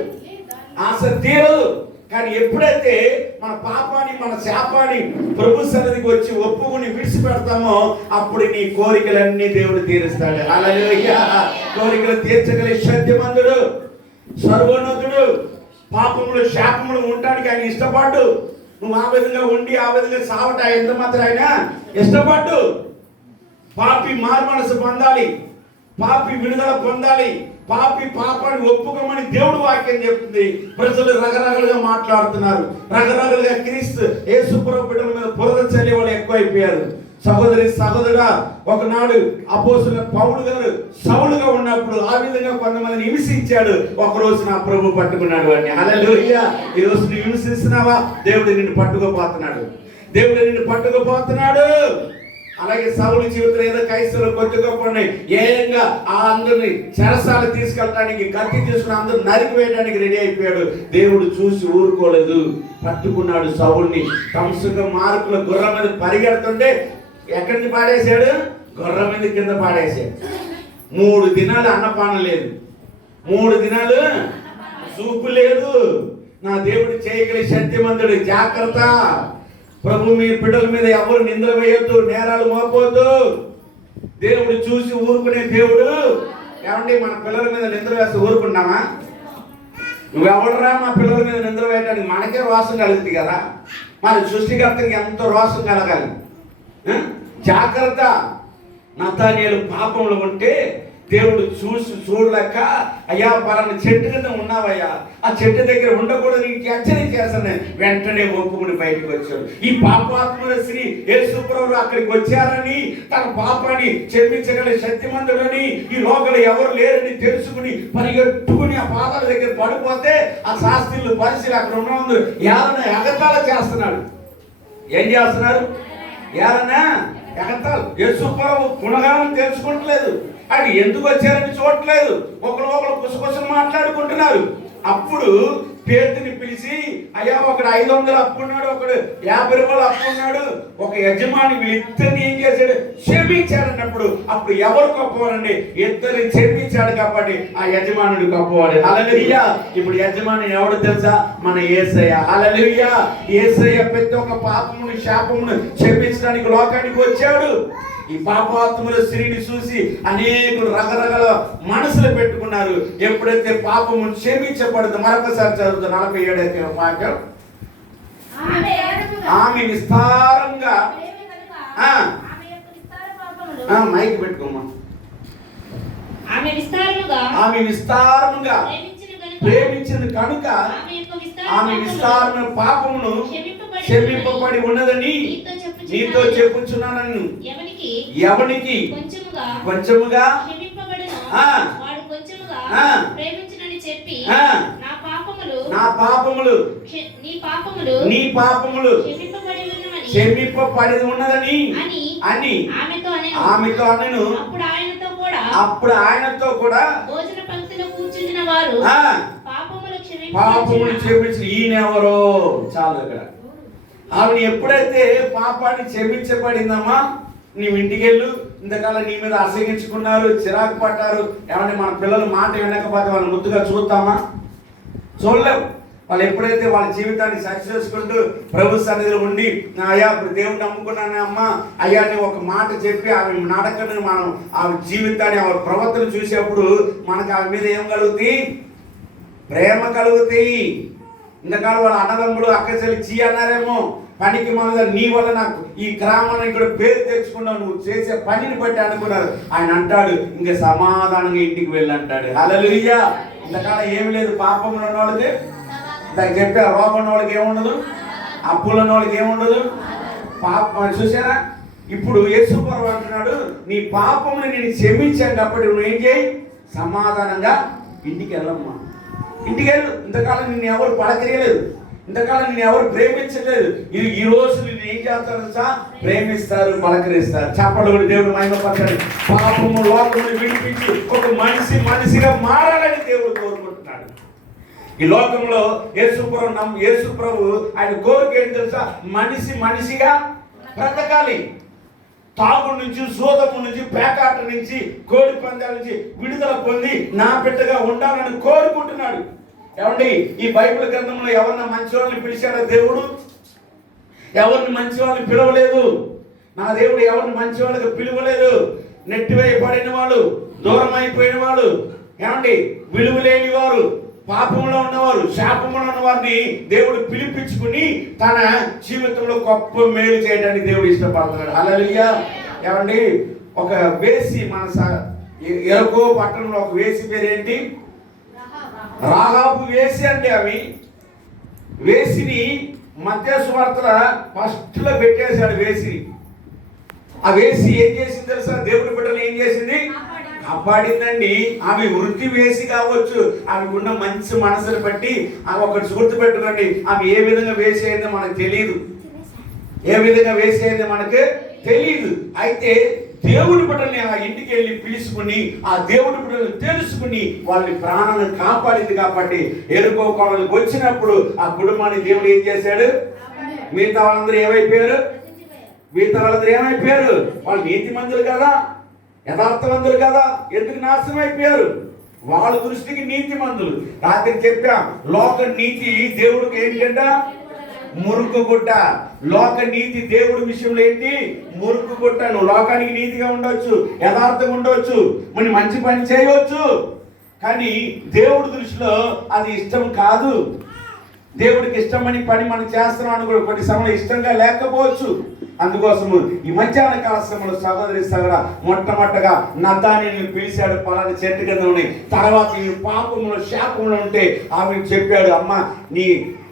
ఆశ తీరదు. కానీ ఎప్పుడైతే మన పాపాన్ని, మన శాపాన్ని ప్రభు సన్నిధికి వచ్చి ఒప్పుకుని విడిచిపెడతామో అప్పుడు నీ కోరికలన్నీ దేవుడు తీరుస్తాడు. హల్లెలూయా. కోరికలు తీర్చగలిగే శక్తిమంతుడు, సర్వోన్నతుడు. పాపములు శాపములు ఉండడానికి ఆయన ఇష్టపడ్డు. నువ్వు ఆ విధంగా ఉండి ఆ విధంగా సావట ఎంత మాత్రం ఆయన ఇష్టపడ్డు. పాపి మారుమనసు పొందాలి, పాపి విడుదల పొందాలి, పాపి పాపాన్ని ఒప్పుకోమని దేవుడు వాక్యం చెప్తుంది. ప్రజలు రకరకాలుగా మాట్లాడుతున్నారు, రకరకాలుగా క్రీస్తు యేసు ప్రభువు బిడ్డల మీద బురద చల్లి వాళ్ళు ఎక్కువైపోయారు. సహోదరుడా, ఒకనాడు అపోస్తలుడైన పౌలు గారు సౌలుగా ఉన్నప్పుడు ఆ విధంగా కొంతమందిని హింసించాడు. ఒకరోజు నా ప్రభు పట్టుకున్నాడు వాడిని. హల్లెలూయా. ఈ రోజు నువ్వు హింసిస్తున్నావా? దేవుడు నిన్ను పట్టుకోపోతున్నాడు. దేవుడు నిన్ను పట్టుకోపోతున్నాడు. అలాగే సౌలు జీవితంలో ఏదో కైసలు కొట్టుకోకుండా ఏకంగా ఆ అందరిని చెరసాల తీసుకెళ్ళడానికి కత్తి తీసుకుని అందరూ నరికివేయడానికి రెడీ అయిపోయాడు. దేవుడు చూసి ఊరుకోలేదు, పట్టుకున్నాడు సౌలుని. కంసుక మార్కుల గుర్రం మీద పరిగెడుతుంటే ఎక్కడి నుంచి పాడేశాడు? గుర్రం మీద కింద పాడేశాడు. 3 దినాలు అన్నపానం లేదు, 3 దినాలు చూపు లేదు. నా దేవుడు చేయగలిగే శక్తిమంతుడు. జాగ్రత్త. ప్రభు మీ బిడ్డల మీద ఎవరు నిందలు వేయొద్దు, నేరాలు మోపొద్దు. దేవుడు చూసి ఊరుకునే దేవుడు. ఏమండి, మన పిల్లల మీద నిందలు వేస్తే ఊరుకున్నామా? నువ్వెవడరా మా పిల్లల మీద నిందలు వేయడానికి? మనకే రోషం కలుగుతుంది కదా. మన సృష్టికర్తకి ఎంతో రోషం కలగాలి. జాగ్రత్త. నతానియేలు పాపంలో ఉంటే దేవుడు చూసి చూడలేక, అయ్యా పలానా చెట్టు కింద ఉన్నావయ్యా, ఆ చెట్టు దగ్గర ఉండకూడదు, నీకు హెచ్చరిక చేస్తాను. వెంటనే ఒప్పుకుని బయటకు వచ్చాడు. ఈ పాపాత్ముల శ్రీ యేసుప్రభువు అక్కడికి వచ్చారని, తన పాపాన్ని క్షమించగల శక్తిమంతుడని, ఈ లోకంలో ఎవరు లేరని తెలుసుకుని పరిగెట్టుకుని ఆ పాదాల దగ్గర పడిపోతే ఆ శాస్త్రులు పరిశీలి అక్కడ ఉన్నందుకు ఏదైనా ఎగతాళ చేస్తున్నాడు. ఏం చేస్తున్నారు? ఏదైనా ఎగతాళు. యేసుప్రభువు గుణగానం తెలుసుకుంటలేదు. అది ఎందుకు వచ్చారని చూడట్లేదు. ఒకరు కుసకుసలు మాట్లాడుకుంటున్నారు. అప్పుడు పేతుని పిలిచి, అయ్యా ఒకడు 500 అప్పున్నాడు, ఒకడు 50 రూపాయలు అప్పున్నాడు. ఒక యజమాని వీళ్ళిద్దరిని ఏం చేశాడు? క్షమించాడన్నప్పుడు అప్పుడు ఎవరు గొప్పవాడండి? ఇద్దరిని క్షమించాడు కాబట్టి ఆ యజమానుడు గొప్పవాడు. హల్లెలూయా. ఇప్పుడు యజమాని ఎవడు తెలుసా? మన యేసయ్య. హల్లెలూయా. యేసయ్య ప్రతి ఒక్క పాపమును శాపమును క్షమించడానికి లోకానికి వచ్చాడు. ఈ పాపాత్ముల స్త్రీని చూసి అనేకులు రకరకాల మనసులు పెట్టుకున్నారు. ఎప్పుడైతే పాపము క్షమించబడదు, మరొకసారి చదువుతుంది 47వ వాక్యం. ఆమె విస్తారంగా మైక్ పెట్టుకోమ్మా. ఆమె విస్తారముగా ప్రేమించింది కనుక ఆమె విస్తారమైన పాపమును క్షమింపబడి ఉన్నదని నీతో చెప్పుచున్నాను. ఎవనికి కొంచెముగా నా పాపములు నీ పాపములు క్షమింపబడి ఉన్నదని అని ఆమెతో అనెను. అప్పుడు ఆయనతో కూడా పాపములు క్షమించిన ఈయనెవరో చాలు. ఇక్కడ ఆవిడ ఎప్పుడైతే పాపాన్ని క్షమించబడిందమ్మా, నీవు ఇంటికి వెళ్ళు. ఇంతకాలం నీ మీద అసహించుకున్నారు, చిరాకు పడ్డారు. ఏమంటే మన పిల్లలు మాట వినకపోతే వాళ్ళు ముద్దుగా చూద్దామా? చూడలేవు. వాళ్ళు ఎప్పుడైతే వాళ్ళ జీవితాన్ని సక్సెస్ చేసుకుంటూ ప్రభు సన్నిధిలో ఉండి, అయ్యా ఇప్పుడు దేవుడు నమ్ముకున్నాను అమ్మ, అయ్యా అని ఒక మాట చెప్పి ఆమె నడకను మనం ఆమె జీవితాన్ని ఆమె ప్రవర్తన చూసేప్పుడు మనకు ఆమె మీద ఏం కలుగుతాయి? ప్రేమ కలుగుతాయి. ఇంతకాలం వాళ్ళ అన్నదమ్ముడు అక్క చెల్లి చీ అన్నారేమో, పనికి మన నీ వల్ల నాకు ఈ గ్రామానికి కూడా పేరు తెచ్చుకున్నావు, నువ్వు చేసే పనిని బట్టి అనుకున్నారు. ఆయన అంటాడు, ఇంకా సమాధానంగా ఇంటికి వెళ్ళి అంటాడు. హల్లెలూయా. ఇంతకాలం ఏమి లేదు. పాపంలో ఉన్న వాళ్ళకి దానికి చెప్పే రోగం ఉన్న వాళ్ళకి ఏముండదు, అప్పులు ఉన్న వాళ్ళకి ఏముండదు. పాపం చూసారా? ఇప్పుడు యేసుప్రభువు అంటున్నాడు, నీ పాపముని నేను క్షమించాను కాబట్టి నువ్వు ఏం చేయి? సమాధానంగా ఇంటికి వెళ్ళమ్మా. ఇంటికి వెళ్ళు. ఇంతకాలం నిన్ను ఎవరు పడకరియలేదు, ఇంతకాలం నిన్ను ఎవరు ప్రేమించలేదు. ఈ రోజు నిన్ను ఏం చేస్తారు తెలుసా? ప్రేమిస్తారు, పలకరిస్తారు. చెప్పడు కూడా దేవుడు మహిమపరచండి. పాపము లోకమును విడిపించి ఒక మనిషిగా మారాలని దేవుడు కోరుకుంటున్నాడు. ఈ లోకంలో యేసుప్రభు ఆయన కోరిక ఏంటి తెలుసా? మనిషిగా బ్రతకాలి. తాగు నుంచి, సోదము నుంచి, పేకాట నుంచి, కోడి పందాల నుంచి విడుదల పొంది నా బిడ్డగా ఉండాలని కోరుకుంటున్నాడు. ఏమండి, ఈ బైబిల్ గ్రంథంలో ఎవరిని మంచి వాళ్ళని పిలిచాడో దేవుడు? ఎవరిని మంచి వాళ్ళని పిలవలేదు. నా దేవుడు ఎవరిని మంచి వాళ్ళకి పిలువలేదు. నెట్టివేయబడిన వాడు, దూరం అయిపోయిన వాడు, ఏమండి విలువ లేని వారు, పాపంలో ఉన్నవారు, శాపంలో ఉన్న వారిని దేవుడు పిలిపించుకుని తన జీవితంలో గొప్ప మేలు చేయడానికి దేవుడు ఇష్టపడుతున్నాడు. హల్లెలూయా. ఏమండి, ఒక వేసి మన ఎరకో పట్టణంలో ఒక వేసి పేరేంటి? రాహాబు వేసి. అంటే అవి వేసిని మత్తయి సువార్తల ఫస్ట్లో పెట్టేశాడు. వేసిని ఆ వేసి ఏం చేసింది తెలుసా? దేవుడి బిడ్డలు ఏం చేసింది? కాపాడిందండి. ఆమె వృత్తి వేసి కావచ్చు, ఆమెకు ఉన్న మంచి మనసును బట్టి ఆమె ఒకటి గుర్తుపెట్టుకోండి, ఆమె ఏ విధంగా వేసేది మనకు తెలియదు, ఏ విధంగా వేసేది మనకు తెలియదు. అయితే దేవుడి బిడ్డల్ని ఆ ఇంటికి వెళ్ళి పిలుచుకుని ఆ దేవుడి బిడ్డలు తెలుసుకుని వాళ్ళని ప్రాణాలను కాపాడింది. కాబట్టి ఎరుకో కోడలకు వచ్చినప్పుడు ఆ కుటుంబాన్ని దేవుడు ఏం చేశాడు? మిగతా వాళ్ళందరూ ఏమైపోయారు? వాళ్ళు నీతిమంతులు కదా, యథార్థవంతులు కదా, ఎందుకు నాశనం అయిపోయారు? వాళ్ళ దృష్టికి నీతిమంతులు. రాత్రి చెప్పాం, లోక నీతి దేవుడికి ఏంటంట? మురుకు గుడ్డ. లోక నీతి దేవుడి విషయంలో ఏంటి? మురుకు గుడ్డ. నువ్వు లోకానికి నీతిగా ఉండొచ్చు, యథార్థంగా ఉండొచ్చు, మరి మంచి పని చేయవచ్చు, కానీ దేవుడి దృష్టిలో అది ఇష్టం కాదు. దేవుడికి ఇష్టమని పని మనం చేస్తున్నాం అని కూడా కొన్ని సమయంలో ఇష్టంగా లేకపోవచ్చు. అందుకోసము ఈ మధ్యాహ్న కాల సమయంలో సహోదరి సగడ మొట్టమొదటగా నతానీయుని పిలిచాడు, పలానా చెట్టు కింద ఉన్నాయి. తర్వాత ఈ పాపములు శాపములు ఉంటే ఆమె చెప్పాడు, అమ్మ నీ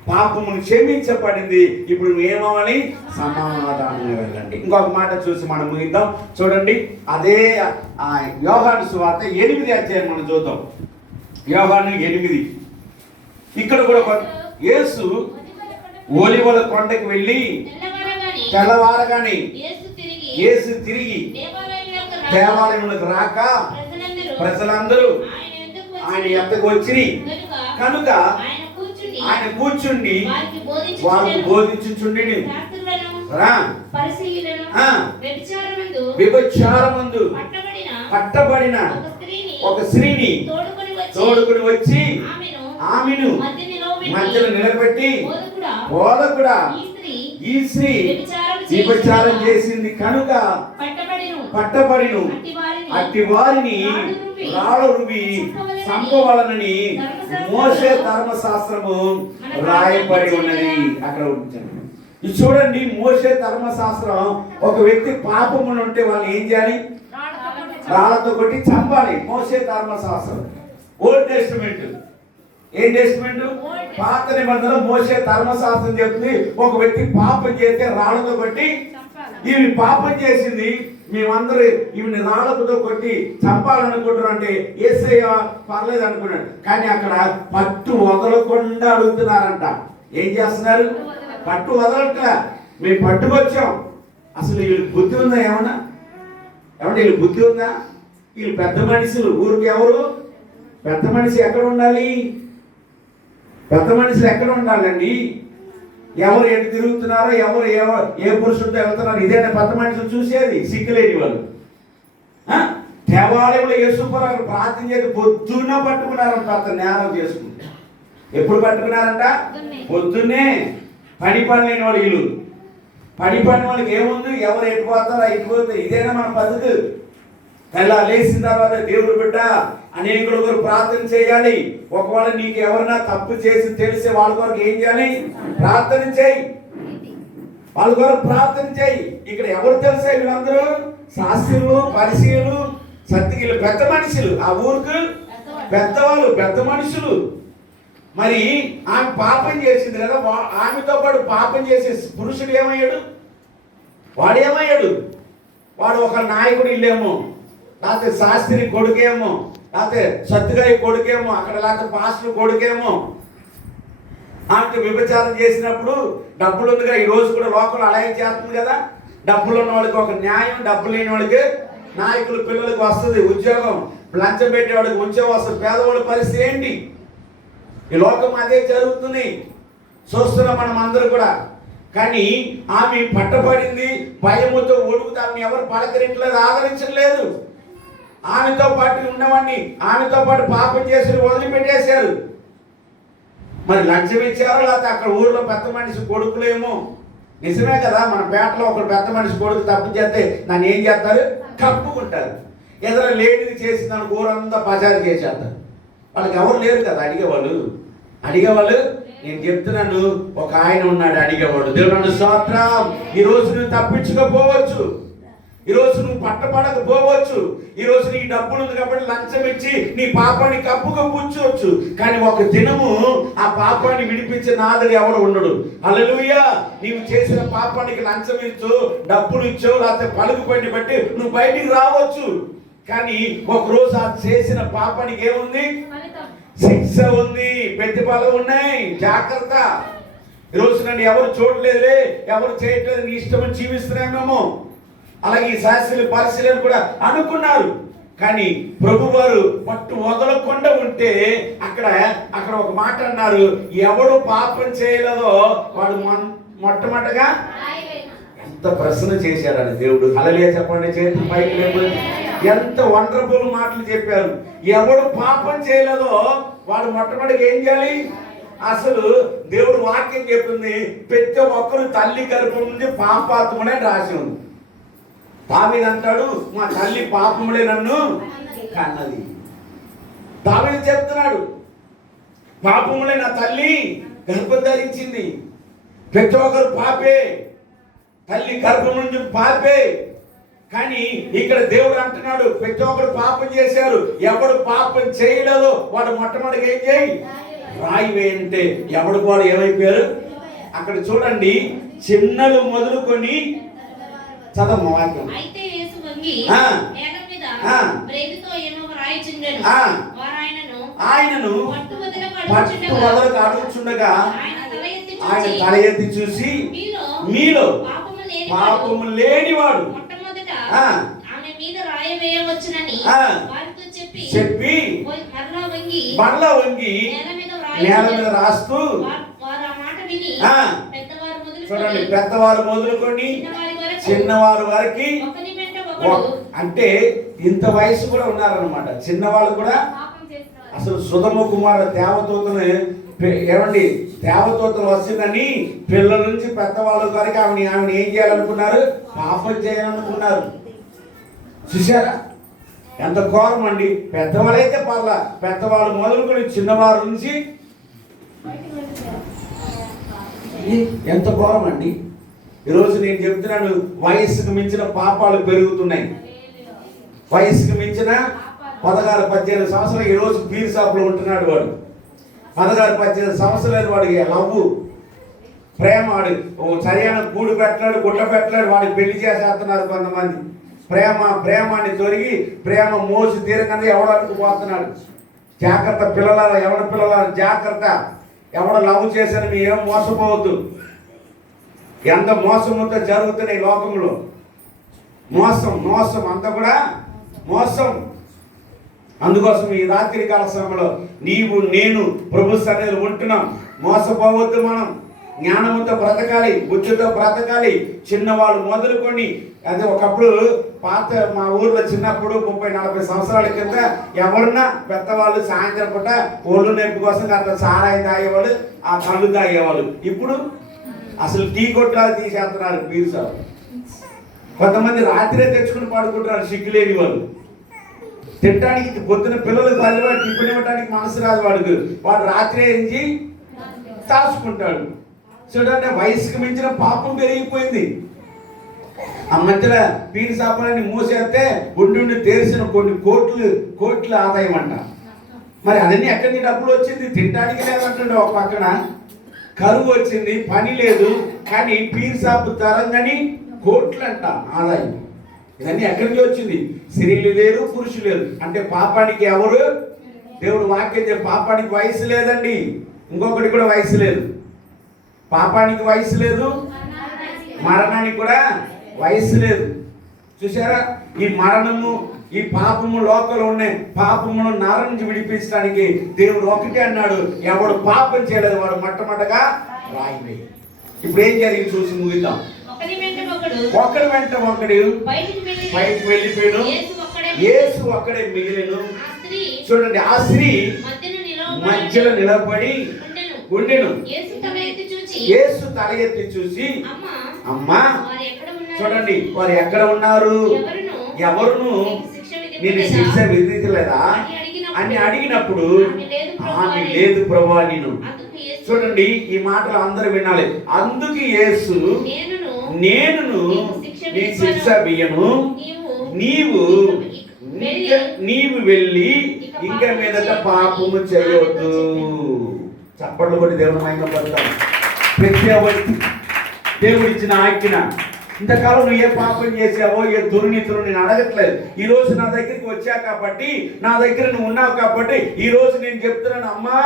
పాపమును క్షమించబడింది, ఇప్పుడు ఏమని సమాధానంగా వెళ్ళండి. ఇంకొక మాట చూసి మనం ముగిద్దాం. చూడండి, అదే యోహాను సువార్త 8వ అధ్యాయం మనం చూద్దాం. యోహాను 8. ఇక్కడ కూడా యేసు ఒలీవల కొండకి వెళ్ళి తెల్లవారగానే యేసు తిరిగి దేవాలయంలోకి రాక ప్రజలందరూ ఆయన ఎద్దకు వచ్చి కనుక ఆయన కూర్చుండి వారికి బోధించుచుండి వ్యభిచారమందు పట్టబడిన ఒక స్త్రీని తోడుకుని వచ్చి ఆమెను మధ్యలో నిలబెట్టి, బోధకుడా, ఈ స్త్రీ వ్యభిచారం చేసింది కనుక పట్టబడిను, అట్టి వారిని రాళ్ళు రువి చంపవలనని మోషే ధర్మశాస్త్రము రాయబడి ఉన్నది. అక్కడ ఉంచండి. ఇది చూడండి, మోషే ధర్మశాస్త్రం ఒక వ్యక్తి పాపములు ఉంటే వాళ్ళు ఏం చేయాలి? రాళ్లతో కొట్టి చంపాలి. మోషే ధర్మశాస్త్రం. Old testament. ఏం టెస్టిమెంట్? పాత నిబంధనలో మోషే ధర్మశాస్త్రం చెప్తుంది, ఒక వ్యక్తి పాపం చేస్తే రాళ్లతో కొట్టి, ఈమె పాపం చేసింది, మేమందరూ ఈమెని రాళ్లతో కొట్టి చంపాలనుకుంటున్నాం అంటే యేసయ్య పర్లేదు అనుకున్నాడు. కానీ అక్కడ పట్టు వదలకుండా అడుగుతున్నారంట. ఏం చేస్తున్నారు? పట్టు వదలట్లా. మేము పట్టుకొచ్చాం. అసలు వీళ్ళకి బుద్ధి ఉందా? ఏమన్నా వీళ్ళకి బుద్ధి ఉందా? వీళ్ళు పెద్ద మనుషులు. ఊరికి ఎవరు పెద్ద మనిషి? ఎక్కడ ఉండాలి? పెద్ద మనుషులు ఎక్కడ ఉండాలండి? ఎవరు ఎటు తిరుగుతున్నారో, ఎవరు ఏ పురుషుడితో వెళ్తున్నారో ఇదేనా పెద్ద మనుషులు చూసేది? సిగ్గులేని వాళ్ళు. దేవాలయంలో యేసుప్రభువుకు ప్రార్థన చేసి పొద్దున్న పట్టుకున్నారంట. పెద్ద నేరం చేసుకుంటే ఎప్పుడు పట్టుకున్నారంట? పొద్దున్నే. పని లేని వాళ్ళు వీళ్ళు. పని వాళ్ళకి ఏముంది? ఎవరు ఎటు పోతారో ఇటు పోతారు. ఇదేనా మన పద్ధతి? తెల్లా లేచిన తర్వాత దేవుడు బిడ్డ అనేకుల కొరకు ప్రార్థన చేయాలి. ఒకవేళ నీకు ఎవరైనా తప్పు చేసి తెలిసే వాళ్ళ కొరకు ఏం చేయాలి? ప్రార్థన చేయి. వాళ్ళ కొరకు ప్రార్థన చేయి. ఇక్కడ ఎవరు తెలిసే? వీళ్ళందరూ శాస్త్రులు, పరిశీలు, సత్తిగిలు, పెద్ద మనుషులు. ఆ ఊరికి పెద్దవాళ్ళు, పెద్ద మనుషులు. మరి ఆమె పాపం చేసింది కదా, ఆమెతో పాటు పాపం చేసే పురుషుడు ఏమయ్యాడు? వాడేమయ్యాడు? వాడు ఒక నాయకుడు ఇల్లేమో, లేకపోతే శాస్త్రి కొడుకేమో, లేకపోతే సత్తుగాయ కొడుకేమో, అక్కడ లేకపోతే పాస్టర్ కొడుకేమో. ఆమె వ్యభిచారం చేసినప్పుడు డబ్బులు ఉందిగా. ఈ రోజు కూడా లోకల్ అలాగే చేస్తుంది కదా. డబ్బులు ఉన్న వాళ్ళకి ఒక న్యాయం, డబ్బులు లేని వాళ్ళకి నాయకులు పిల్లలకు వస్తుంది ఉద్యోగం, లంచం పెట్టేవాడికి ఉద్యోగం వస్తుంది. పేదవాళ్ళ పరిస్థితి ఏంటి? ఈ లోకం అదే జరుగుతుంది, చూస్తున్నాం మనం అందరూ కూడా. కానీ ఆమె పట్టబడింది, భయముతో ఒడుగుతా. ఆమె ఎవరు పలకరించలేదు, ఆదరించలేదు. ఆమెతో పాటు ఉన్నవాడిని, ఆమెతో పాటు పాపం చేసి వదిలిపెట్టేశారు. మరి లంచం ఇచ్చారో, లేకపోతే అక్కడ ఊర్లో పెద్ద మనిషి కొడుకులేమో. నిజమే కదా, మన పేటలో ఒక పెద్ద మనిషి కొడుకు తప్పు చేస్తే నన్ను ఏం చేస్తారు? కప్పుకుంటారు. ఏదైనా లేనిది చేసిందని ఊరంతా పచారు చేసేస్తారు. వాళ్ళకి ఎవరు లేరు కదా అడిగేవాళ్ళు. నేను చెప్తున్నాను, ఒక ఆయన ఉన్నాడు అడిగేవాడు. దేవుడు స్తోత్రం. ఈ రోజు నువ్వు తప్పించుకోపోవచ్చు, ఈరోజు నువ్వు పట్టపడకపోవచ్చు. ఈరోజు నీ డబ్బులు ఉంది కాబట్టి లంచం ఇచ్చి నీ పాపాన్ని కప్పుగా కూర్చోవచ్చు. కానీ ఒక దినము ఆ పాపాన్ని విడిపించే నాదుడు ఎవడు ఉండడు. హల్లెలూయా. నీవు చేసిన పాపానికి లంచం ఇచ్చు, డబ్బులు ఇచ్చో, లేకపోతే పలుకు పని బట్టి నువ్వు బయటికి రావచ్చు. కానీ ఒకరోజు ఆ చేసిన పాపానికి ఏముంది? శిక్ష ఉంది, ప్రతిఫలం ఉన్నాయి. జాగ్రత్త. ఈరోజు నన్ను ఎవరు చూడలేదులే, ఎవరు చేయట్లేదు, నీ ఇష్టం జీవిస్తున్నామేమో. అలాగే ఈ శాస్త్రులు పరిశీలన కూడా అనుకున్నారు. కానీ ప్రభు వారు పట్టు వదలకుండా ఉంటే అక్కడ ఒక మాట అన్నారు, ఎవడు పాపం చేయలేదో వాడు మొట్టమొదటగా ఎంత ప్రశ్న చేశాడని దేవుడు. హల్లెలూయా చెప్పండి, చేతులు పైకి లేపండి. ఎంత వండర్ఫుల్ మాటలు చెప్పారు. ఎవడు పాపం చేయలేదో వాడు మొట్టమొదటిగా ఏం చేయాలి? అసలు దేవుడు వాక్యం చెప్తుంది, ప్రతి ఒక్కరు తల్లి గర్భం నుంచి పాపాత్ముడే రాసి ఉంది. దావీదు అంటాడు, మా తల్లి పాపములే నన్ను కన్నది. దావీదు చెప్తున్నాడు, పాపములే నా తల్లి గర్భం ధరించింది. ప్రతి ఒక్కరు పాపే, తల్లి గర్భం నుంచి పాపే. కానీ ఇక్కడ దేవుడు అంటున్నాడు, ప్రతి ఒక్కరు పాపం చేశారు, ఎవడు పాపం చేయలేదో వాడు మొట్టమొదటిగా ఏం చేయి? రాయి వేయంటే ఎవడు వాడు ఏమైపోయారు? అక్కడ చూడండి, చిన్నలు మొదలుకొని చదవ వాక్యం. ఆయనను పట్టు వదలకు అడుగుచుండగా ఆయన తల ఎత్తి చూసి, మీలో పాపము లేనివాడు చెప్పి మరలా వంగి నేల మీద రాస్తూ, చూడండి, పెద్దవారు మొదలుకొని చిన్నవారు వరకు, అంటే ఇంత వయసు కూడా ఉన్నారనమాట చిన్నవాళ్ళు కూడా. అసలు సుధమ కుమార దేవదూతను ఏమండి, దేవదూతలు వచ్చిందని పిల్లల నుంచి పెద్దవాళ్ళ వరకు ఆమె ఏం చేయాలనుకున్నారు? పాపం చేయాలనుకున్నారు. చూసారా ఎంత ఘోరం అండి. పెద్దవాళ్ళైతే పర్లా, పెద్దవాళ్ళు మొదలుకొని చిన్నవారు నుంచి ఎంత ఘోరం అండి. ఈరోజు నేను చెప్తున్నాను, వయసుకు మించిన పాపాలు పెరుగుతున్నాయి. వయసుకు మించిన 16-18 సంవత్సరాలు ఈరోజు పీర్ షాప్లో ఉంటున్నాడు వాడు. 16-18 సంవత్సరాలు వాడికి లవ్వు, ప్రేమ, వాడు సరైన కూడు పెట్టలేడు, గుడ్డ పెట్టలేడు, వాడికి పెళ్లి చేసేస్తున్నారు కొంతమంది. ప్రేమాన్ని తొరిగి ప్రేమ మోసి తీరగానే ఎవడానికి పోతున్నాడు. జాగ్రత్త పిల్లల, ఎవడ పిల్లల జాగ్రత్త. ఎవడ లవ్ చేశారు మీ ఏం మోసపోవద్దు. ఎంత మోసంతో జరుగుతున్నాయి లోకంలో. మోసం అంతా కూడా మోసం. అందుకోసం ఈ రాత్రి కాల సమయంలో నీవు నేను ప్రభు సన్నిధిలో ఉంటున్నాం. మోసపోవద్దు. మనం జ్ఞానంతో బ్రతకాలి, బుద్ధితో బ్రతకాలి. చిన్నవాళ్ళు మొదలుకొని, అదే ఒకప్పుడు పాత మా ఊర్లో చిన్నప్పుడు 30-40 సంవత్సరాల కింద ఎవరన్నా పెద్దవాళ్ళు సాయంత్రం పూట ఒళ్ళు నొప్పి కోసం అట్లా సారాయి తాగేవాళ్ళు, ఆ కళ్ళు తాగేవాళ్ళు. ఇప్పుడు అసలు టీ కొట్టాలు తీసేస్తున్నారు పీరు సార్. కొంతమంది రాత్రే తెచ్చుకుని పడుకుంటున్నారు సిగ్గులేని వాళ్ళు. తినడానికి పొద్దున పిల్లలకు పల్లెవాడు టిఫిన్ ఇవ్వడానికి మనసు రాదు వాడికి. వాడు రాత్రి ఏంచి దాచుకుంటాడు. చూడండి, వయసుకు మించిన పాపం పెరిగిపోయింది. ఆ మధ్యలో పీరు సాపాలని మూసేస్తే ఉండి తెరిసిన కొన్ని కోట్ల ఆదాయం అంట. మరి అదన్నీ ఎక్కడి నుంచి డబ్బులు వచ్చింది? తినడానికి లేదంటుండే. ఒక పక్కన కరువు వచ్చింది, పని లేదు, కానీ పీరు సాపు తరంగాని కోట్లంట ఆదాయం. ఇవన్నీ ఎక్కడి నుంచి వచ్చింది? స్త్రీలు లేరు, పురుషులు లేరు. అంటే పాపానికి ఎవరు? దేవుడు వాక్యం పాపానికి వయసు లేదండి. ఇంకొకటి కూడా వయసు లేదు. పాపానికి వయసు లేదు, మరణానికి కూడా వయసు లేదు. చూసారా, ఈ మరణము, ఈ పాపము లోకంలో ఉన్నాయి. పాపమును నర నుంచి విడిపించడానికి దేవుడు ఒకటే అన్నాడు, ఎవడు పాపం చేయలేదు వాడు మొట్టమొదటగా రాయి వేయి. ఇప్పుడు ఏం జరిగింది చూసి ముగిద్దాం. ఒకడి వెంట ఒకడు బయటికి వెళ్ళిపోయాడు. యేసు అక్కడే మిగిలిను. చూడండి, ఆ స్త్రీ మధ్యలో నిలబడి ఉండెను. యేసు తల ఎత్తి చూసి, అమ్మా, చూడండి, వారు ఎక్కడ ఉన్నారు? ఎవరును నేను శిక్ష విధించలేదా అని అడిగినప్పుడు ఆమె లేదు ప్రభువా నేను. చూడండి, ఈ మాటలు అందరూ వినాలి. అందుకు యేసు, నేను శిక్ష బియ్యను. నీవు వెళ్ళి ఇంక మీదట పాపము చేయొద్దు. చప్పట్లు కొట్టి దేవుని మహిమపడతాం. ప్రతి ఒక్కటి దేవుడు ఇచ్చిన ఆజ్ఞ. ఇంతకాలం నువ్వు ఏ పాపం చేసావో, ఏ దుర్నీతులు నేను అడగట్లేదు. ఈ రోజు నా దగ్గరికి వచ్చా కాబట్టి, నా దగ్గర నువ్వు ఉన్నావు కాబట్టి ఈ రోజు నేను చెప్తున్నాను, అమ్మా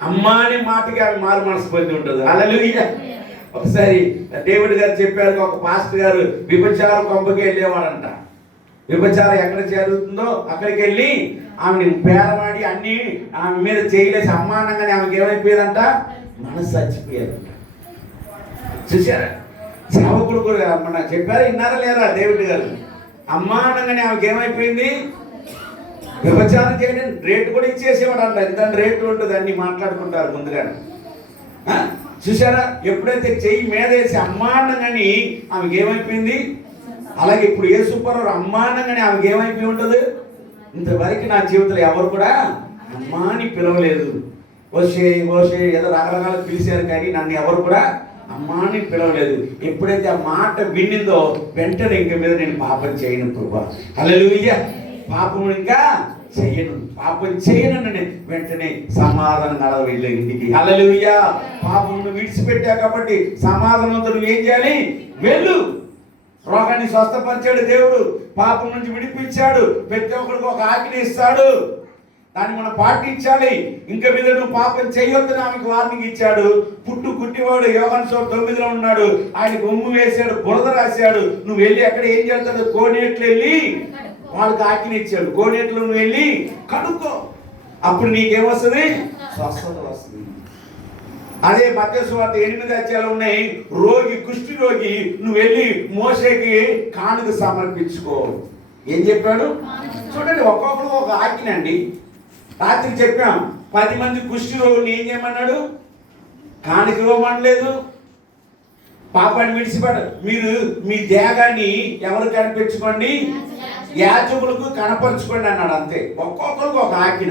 అమ్మా అనే మాటకి ఆమె మారు మనసు పొంది ఉంటుంది. హల్లెలూయా. ఒకసారి డేవిడ్ గారు చెప్పారు, ఒక పాస్టర్ గారు విభచారం కొంపకి వెళ్ళేవాడంట. విభచారం ఎక్కడ జరుగుతుందో అక్కడికి వెళ్ళి ఆమెని పేరమాడి అన్ని ఆమె మీద చేయలేసి అమ్మానంగానే ఆమెకి ఏమైపోయేదంట, మనసు చచ్చిపోయేదంట. చూసారా? సేవకుడు కూడా మన చెప్పారా, విన్నారా లేరా? డేవిడ్ గారు అమ్మానంగానే ఆమెకి ఏమైపోయింది, విభచారం చేయడం రేటు కూడా ఇచ్చేసేవాడు అంట. ఎంత రేటు ఉంటుంది అన్ని మాట్లాడుకుంటారు ముందుగానే. చూసారా? ఎప్పుడైతే చెయ్యి మీద వేసి అమ్మానంగాని ఆమెకి ఏమైపోయింది, అలాగే ఇప్పుడు యేసుప్రభు అమ్మానంగానే ఆమెకి ఏమైపోయి ఉంటుంది. ఇంతవరకు నా జీవితంలో ఎవరు కూడా అమ్మా అని పిలవలేదు. ఓషే ఓషే ఏదో రకరకాలు పిలిచారు కానీ నన్ను ఎవరు కూడా అమ్మా అని పిలవలేదు. ఎప్పుడైతే ఆ మాట విన్నిందో వెంటనే ఇంక మీద నేను పాపం చేయను ప్రభువా, హల్లెలూయా, పాపం ఇంకా చేయను, పాపం చేయనని వెంటనే సమాధానం కల వెళ్ళే ఇంటికి. హల్లెలూయా. పాపం విడిచిపెట్టా కాబట్టి సమాధానంతో నువ్వు ఏం చేయాలి, వెళ్ళు. రోగాన్ని స్వస్థపరిచాడు దేవుడు, పాపం నుంచి విడిపించాడు, ప్రతి ఒక్కరికి ఒక ఆజ్ఞ ఇస్తాడు, దాన్ని మనం పాటించాలి. ఇంకా మీద నువ్వు పాపం చేయొద్దని ఆమెకు వార్నింగ్ ఇచ్చాడు. పుట్టు కుట్టివాడు యోహాను 9లో ఉన్నాడు, ఆయన గొమ్ము వేశాడు, బురద రాశాడు. నువ్వు వెళ్ళి అక్కడ ఏం చేస్తాడు, కోనేట్లు వెళ్ళి వాళ్ళకి ఆజ్ఞ ఇచ్చాడు, కోనేట్లు నువ్వు వెళ్ళి కడుక్కో, అప్పుడు నీకేమొస్తుంది, స్వస్థత వస్తుంది. అదే మత్తయి సువార్త 8 అధ్యాయాలు ఉన్నాయి. రోగి, కుష్టి రోగి, నువ్వు వెళ్ళి మోషేకి కానుక సమర్పించుకో. ఏం చెప్పాడు చూడండి, ఒక్కొక్కరు ఒక ఆజ్ఞ అండి. రాత్రి చెప్పాం, 10 మంది కుష్టి రోగుల్ని ఏం చేయమన్నాడు, కానుక ఇవ్వమనలేదు, పాపాన్ని విడిచిపెట్ట. మీరు మీ దేహాన్ని ఎవరు కనిపించుకోండి, యాజకులకు కనపరుచుకోండి అన్నాడు. అంతే. ఒక్కొక్కరికి ఒక ఆజ్ఞ,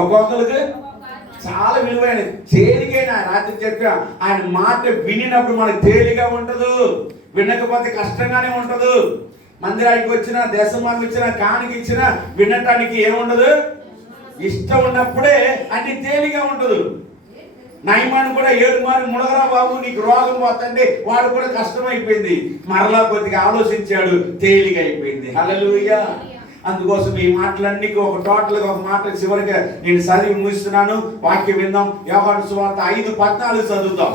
ఒక్కొక్కరికి చాలా విలువైన తేలికైన. రాత్రి చెప్పా, ఆయన మాట వినినప్పుడు మనకు తేలిగా ఉండదు, వినకపోతే కష్టంగానే ఉండదు. మందిరానికి వచ్చినా, దశమానికి ఇచ్చినా, కానికి ఇచ్చినా వినటానికి ఏముండదు, ఇష్టం ఉన్నప్పుడే అన్ని తేలిగా ఉండదు. నయమాను కూడా 7 మార్లు మునగరా బాబు నీకు రోగం పోతుంటే వాడు కూడా కష్టమైపోయింది, మరలా కొద్దిగా ఆలోచించాడు, తేలిగా అయిపోయింది. హల్లెలూయా. అందుకోసం ఈ మాటలన్నీ ఒక టోటల్గా ఒక మాట చివరిగా నేను చదివి ముగిస్తున్నాను. వాక్యం విందాం. యోహాను సువార్త 5:14 చదువుతాం.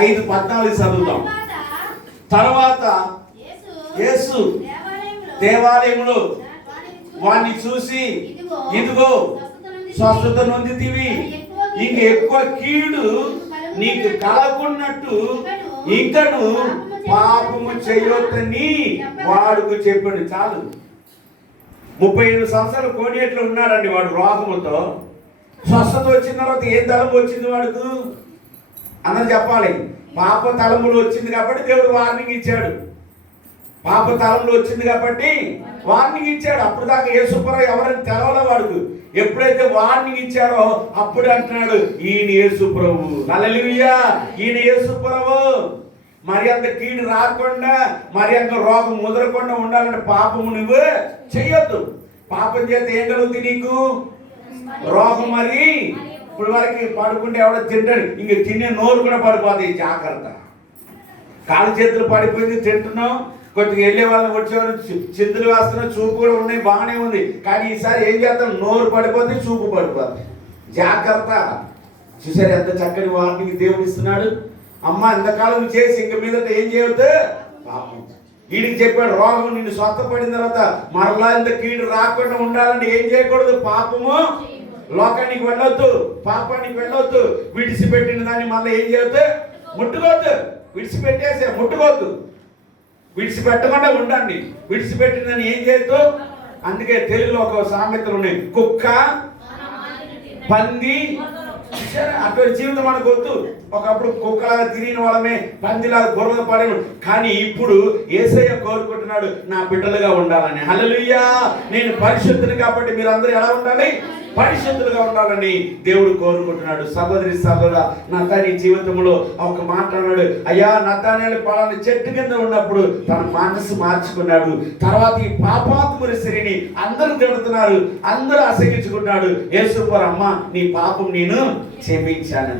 5:14 చదువుతాం. తర్వాత యేసు దేవాలయంలో వాణ్ణి చూసి, ఇదిగో స్వస్థత నొందితివి, ఇంక ఎక్కువ కీడు నీకు కలగకున్నట్టు ఇంకను పాపము చేయొద్దని వాడుకు చెప్పాడు. చాలు. 37 సంవత్సరాలు కోనేట్లో ఉన్నాడండి వాడు రోగముతో. స్వస్థత వచ్చిన తర్వాత ఏం తలంపు వచ్చింది వాడుకు, అందరూ చెప్పాలి. పాప తలంపులు వచ్చింది కాబట్టి దేవుడు వార్నింగ్ ఇచ్చాడు. పాప తలంపులు వచ్చింది కాబట్టి వార్నింగ్ ఇచ్చాడు. అప్పుడు దాకా యేసుప్రభు ఎవరైనా తెలవల వాడుకు. ఎప్పుడైతే వార్నింగ్ ఇచ్చాడో అప్పుడు అంటున్నాడు, ఈయన యేసుప్రభు, హల్లెలూయా, ఈయన యేసుప్రభు. మరి అంత కీడు రాకుండా, మరి అంత రోగం ముదరకుండా ఉండాలంటే పాపము నువ్వు చెయ్యొద్దు. పాపం చేస్తే ఏం కలుగుతుంది నీకు, రోగం. మరి ఇప్పుడు వరకు పడుకుంటే ఎవడో తింటాడు, ఇంక తినే నోరు కూడా పడిపోతుంది. జాగ్రత్త. కాలు చేతులు పడిపోయింది, తింటున్నావు, కొద్దిగా వెళ్ళే వాళ్ళని వచ్చేవాళ్ళు చిందులు వేస్తున్నావు, చూపు కూడా ఉన్నాయి, బాగానే ఉంది. కానీ ఈసారి ఏం చేస్తాం, నోరు పడిపోతుంది, చూపు పడిపోతుంది. జాగ్రత్త. చూసారు ఎంత చక్కని వార్నింగ్ దేవుడు ఇస్తున్నాడు. అమ్మ ఇంతకాలం చేసి ఇంక మీదట ఏం చేయవద్దు పాపం. వీడికి చెప్పాడు, రోగం నిన్ను స్వస్థపడిన తర్వాత మరలా ఇంత కీడు రాకుండా ఉండాలంటే ఏం చేయకూడదు, పాపము లోకానికి వెళ్ళొద్దు, పాపానికి వెళ్ళొద్దు. విడిచిపెట్టిన దాన్ని మళ్ళీ ఏం చేయొద్దు, ముట్టుకోవద్దు. విడిచిపెట్టేసే, ముట్టుకోవద్దు. విడిచిపెట్టకుండా ఉండండి. విడిచిపెట్టిందని ఏం చేయొద్దు. అందుకే తెలుగులో ఒక సామెతలు ఉన్నాయి, కుక్క, పంది. అటువంటి జీవితం మనకు వద్దు. ఒకప్పుడు కుక్కలాగా తిరిగిన వాళ్ళమే, పందిలాగా బుర్రగా పడేను. కానీ ఇప్పుడు యేసయ్య కోరుకుంటున్నాడు, నా బిడ్డలుగా ఉండాలని. హల్లెలూయా. నేను పరిశుద్ధుని కాబట్టి మీరు అందరూ ఎలా ఉండాలి, పరిశుద్ధులుగా ఉండాలని దేవుడు కోరుకుంటున్నాడు. సహోదరి సహోదర, నతానీ జీవితంలో ఒక మాట అన్నాడు, అయ్యా నతానేలు పలానా చెట్టు కింద ఉన్నప్పుడు తన మనసు మార్చుకున్నాడు. తర్వాత ఈ పాపాత్ముడి స్త్రీని అందరూ తిడుతున్నారు, అందరూ అసహించుకున్నాడు. యేసుప్రభు, అమ్మ నీ పాపం నేను క్షమించాను.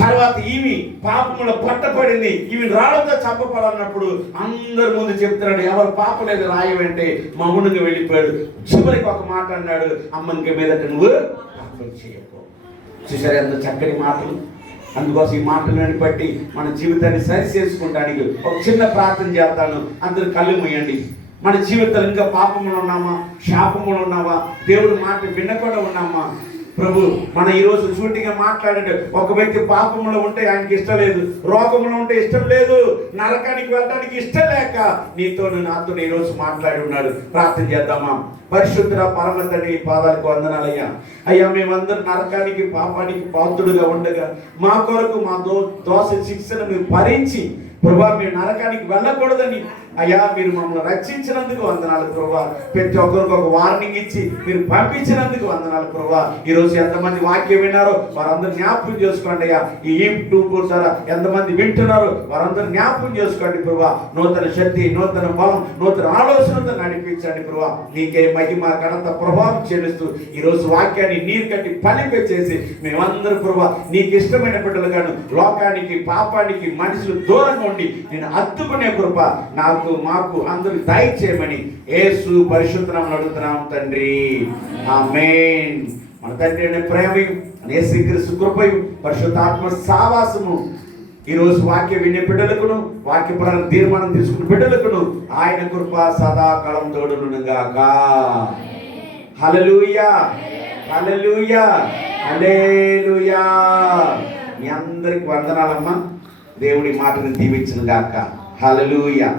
తర్వాత ఈమె పాపములో పట్టపడింది, ఈమె రాళ్లతో చంపబడాలన్నప్పుడు అందరి ముందు చెప్తున్నాడు, ఎవరు పాపం లేదు రాయమంటే మౌనంగా వెళ్ళిపోయాడు. చివరికి ఒక మాట అన్నాడు, అమ్మ ఇంక మీదట నువ్వు పాపం చేయకు. చూసారు ఎంత చక్కని మాటలు. అందుకోసం ఈ మాటలను బట్టి మన జీవితాన్ని సరి చేసుకోవడానికి ఒక చిన్న ప్రార్థన చేస్తాను. అందరూ కళ్ళు మూయండి. మన జీవితంలో ఇంకా పాపములు ఉన్నామా, శాపములు ఉన్నామా, దేవుడు మాట వినకుండా ఉన్నామా? ప్రభు, మన ఈరోజు సూటిగా మాట్లాడండి. ఒక వ్యక్తి పాపంలో ఉంటే ఆయనకి ఇష్టం లేదు, రోగంలో ఉంటే ఇష్టం లేదు, నరకానికి వెళ్ళడానికి ఇష్టం లేక నీతో నాతో ఈరోజు మాట్లాడి ఉన్నాడు. ప్రార్థన చేద్దామా? పరిశుద్ధ పరమ తండ్రి పాదాలకు వందనాలయ్యా. అయ్యా మేమందరం నరకానికి పాపానికి పాత్రుడుగా ఉండగా మా కొరకు మా దోష శిక్షను మీరు భరించి ప్రభా మీరు నరకానికి వెళ్ళకూడదని అయ్యా మీరు మమ్మల్ని రక్షించినందుకు వందనాలు ప్రభా. ప్రతి ఒక్కరికి ఒక వార్నింగ్ ఇచ్చి మీరు పంపించినందుకు వందనాలు ప్రభా. ఈరోజు ఎంతమంది వాక్యం విన్నారో వారందరూ జ్ఞాపకం చేసుకోండి అయ్యా. ఈ యూట్యూబ్ ద్వారా ఎంతమంది వింటున్నారో వారందరూ జ్ఞాపకం చేసుకోండి ప్రభా. నూతన శక్తి, నూతన బలం, నూతన ఆలోచనతో నడిపించండి ప్రభా. నీకే మహిమ ఘనత ప్రభావం చెల్లిస్తూ ఈరోజు వాక్యాన్ని నీరు కట్టి ఫలింపచేసి మేమందరూ ప్రభా నీకు ఇష్టమైన బిడ్డలుగాను లోకానికి పాపానికి మనుషులు దూరంగా ఉండి నేను అద్దుకునే కృప నాకు మాకు అందరూ దయచేయమని యేసు పరిశుద్ధ నామములో అడుగుతున్నాం తండ్రి, ఆమేన్. మన తండ్రి అనే ప్రేమయు యేసుక్రీస్తు కృపయు పరిశుద్ధాత్మ సావాసము ఈరోజు వాక్య వినే బిడ్డలకును వాక్యపరమైన తీర్మానం తీసుకున్న బిడ్డలకును ఆయన కృప సదాకాలం తోడునుగాక. హల్లెలూయా, హల్లెలూయా, హల్లెలూయా. మీ అందరికి వందనాలమ్మా. దేవుడి మాటను దీవించును గాక. హల్లెలూయా.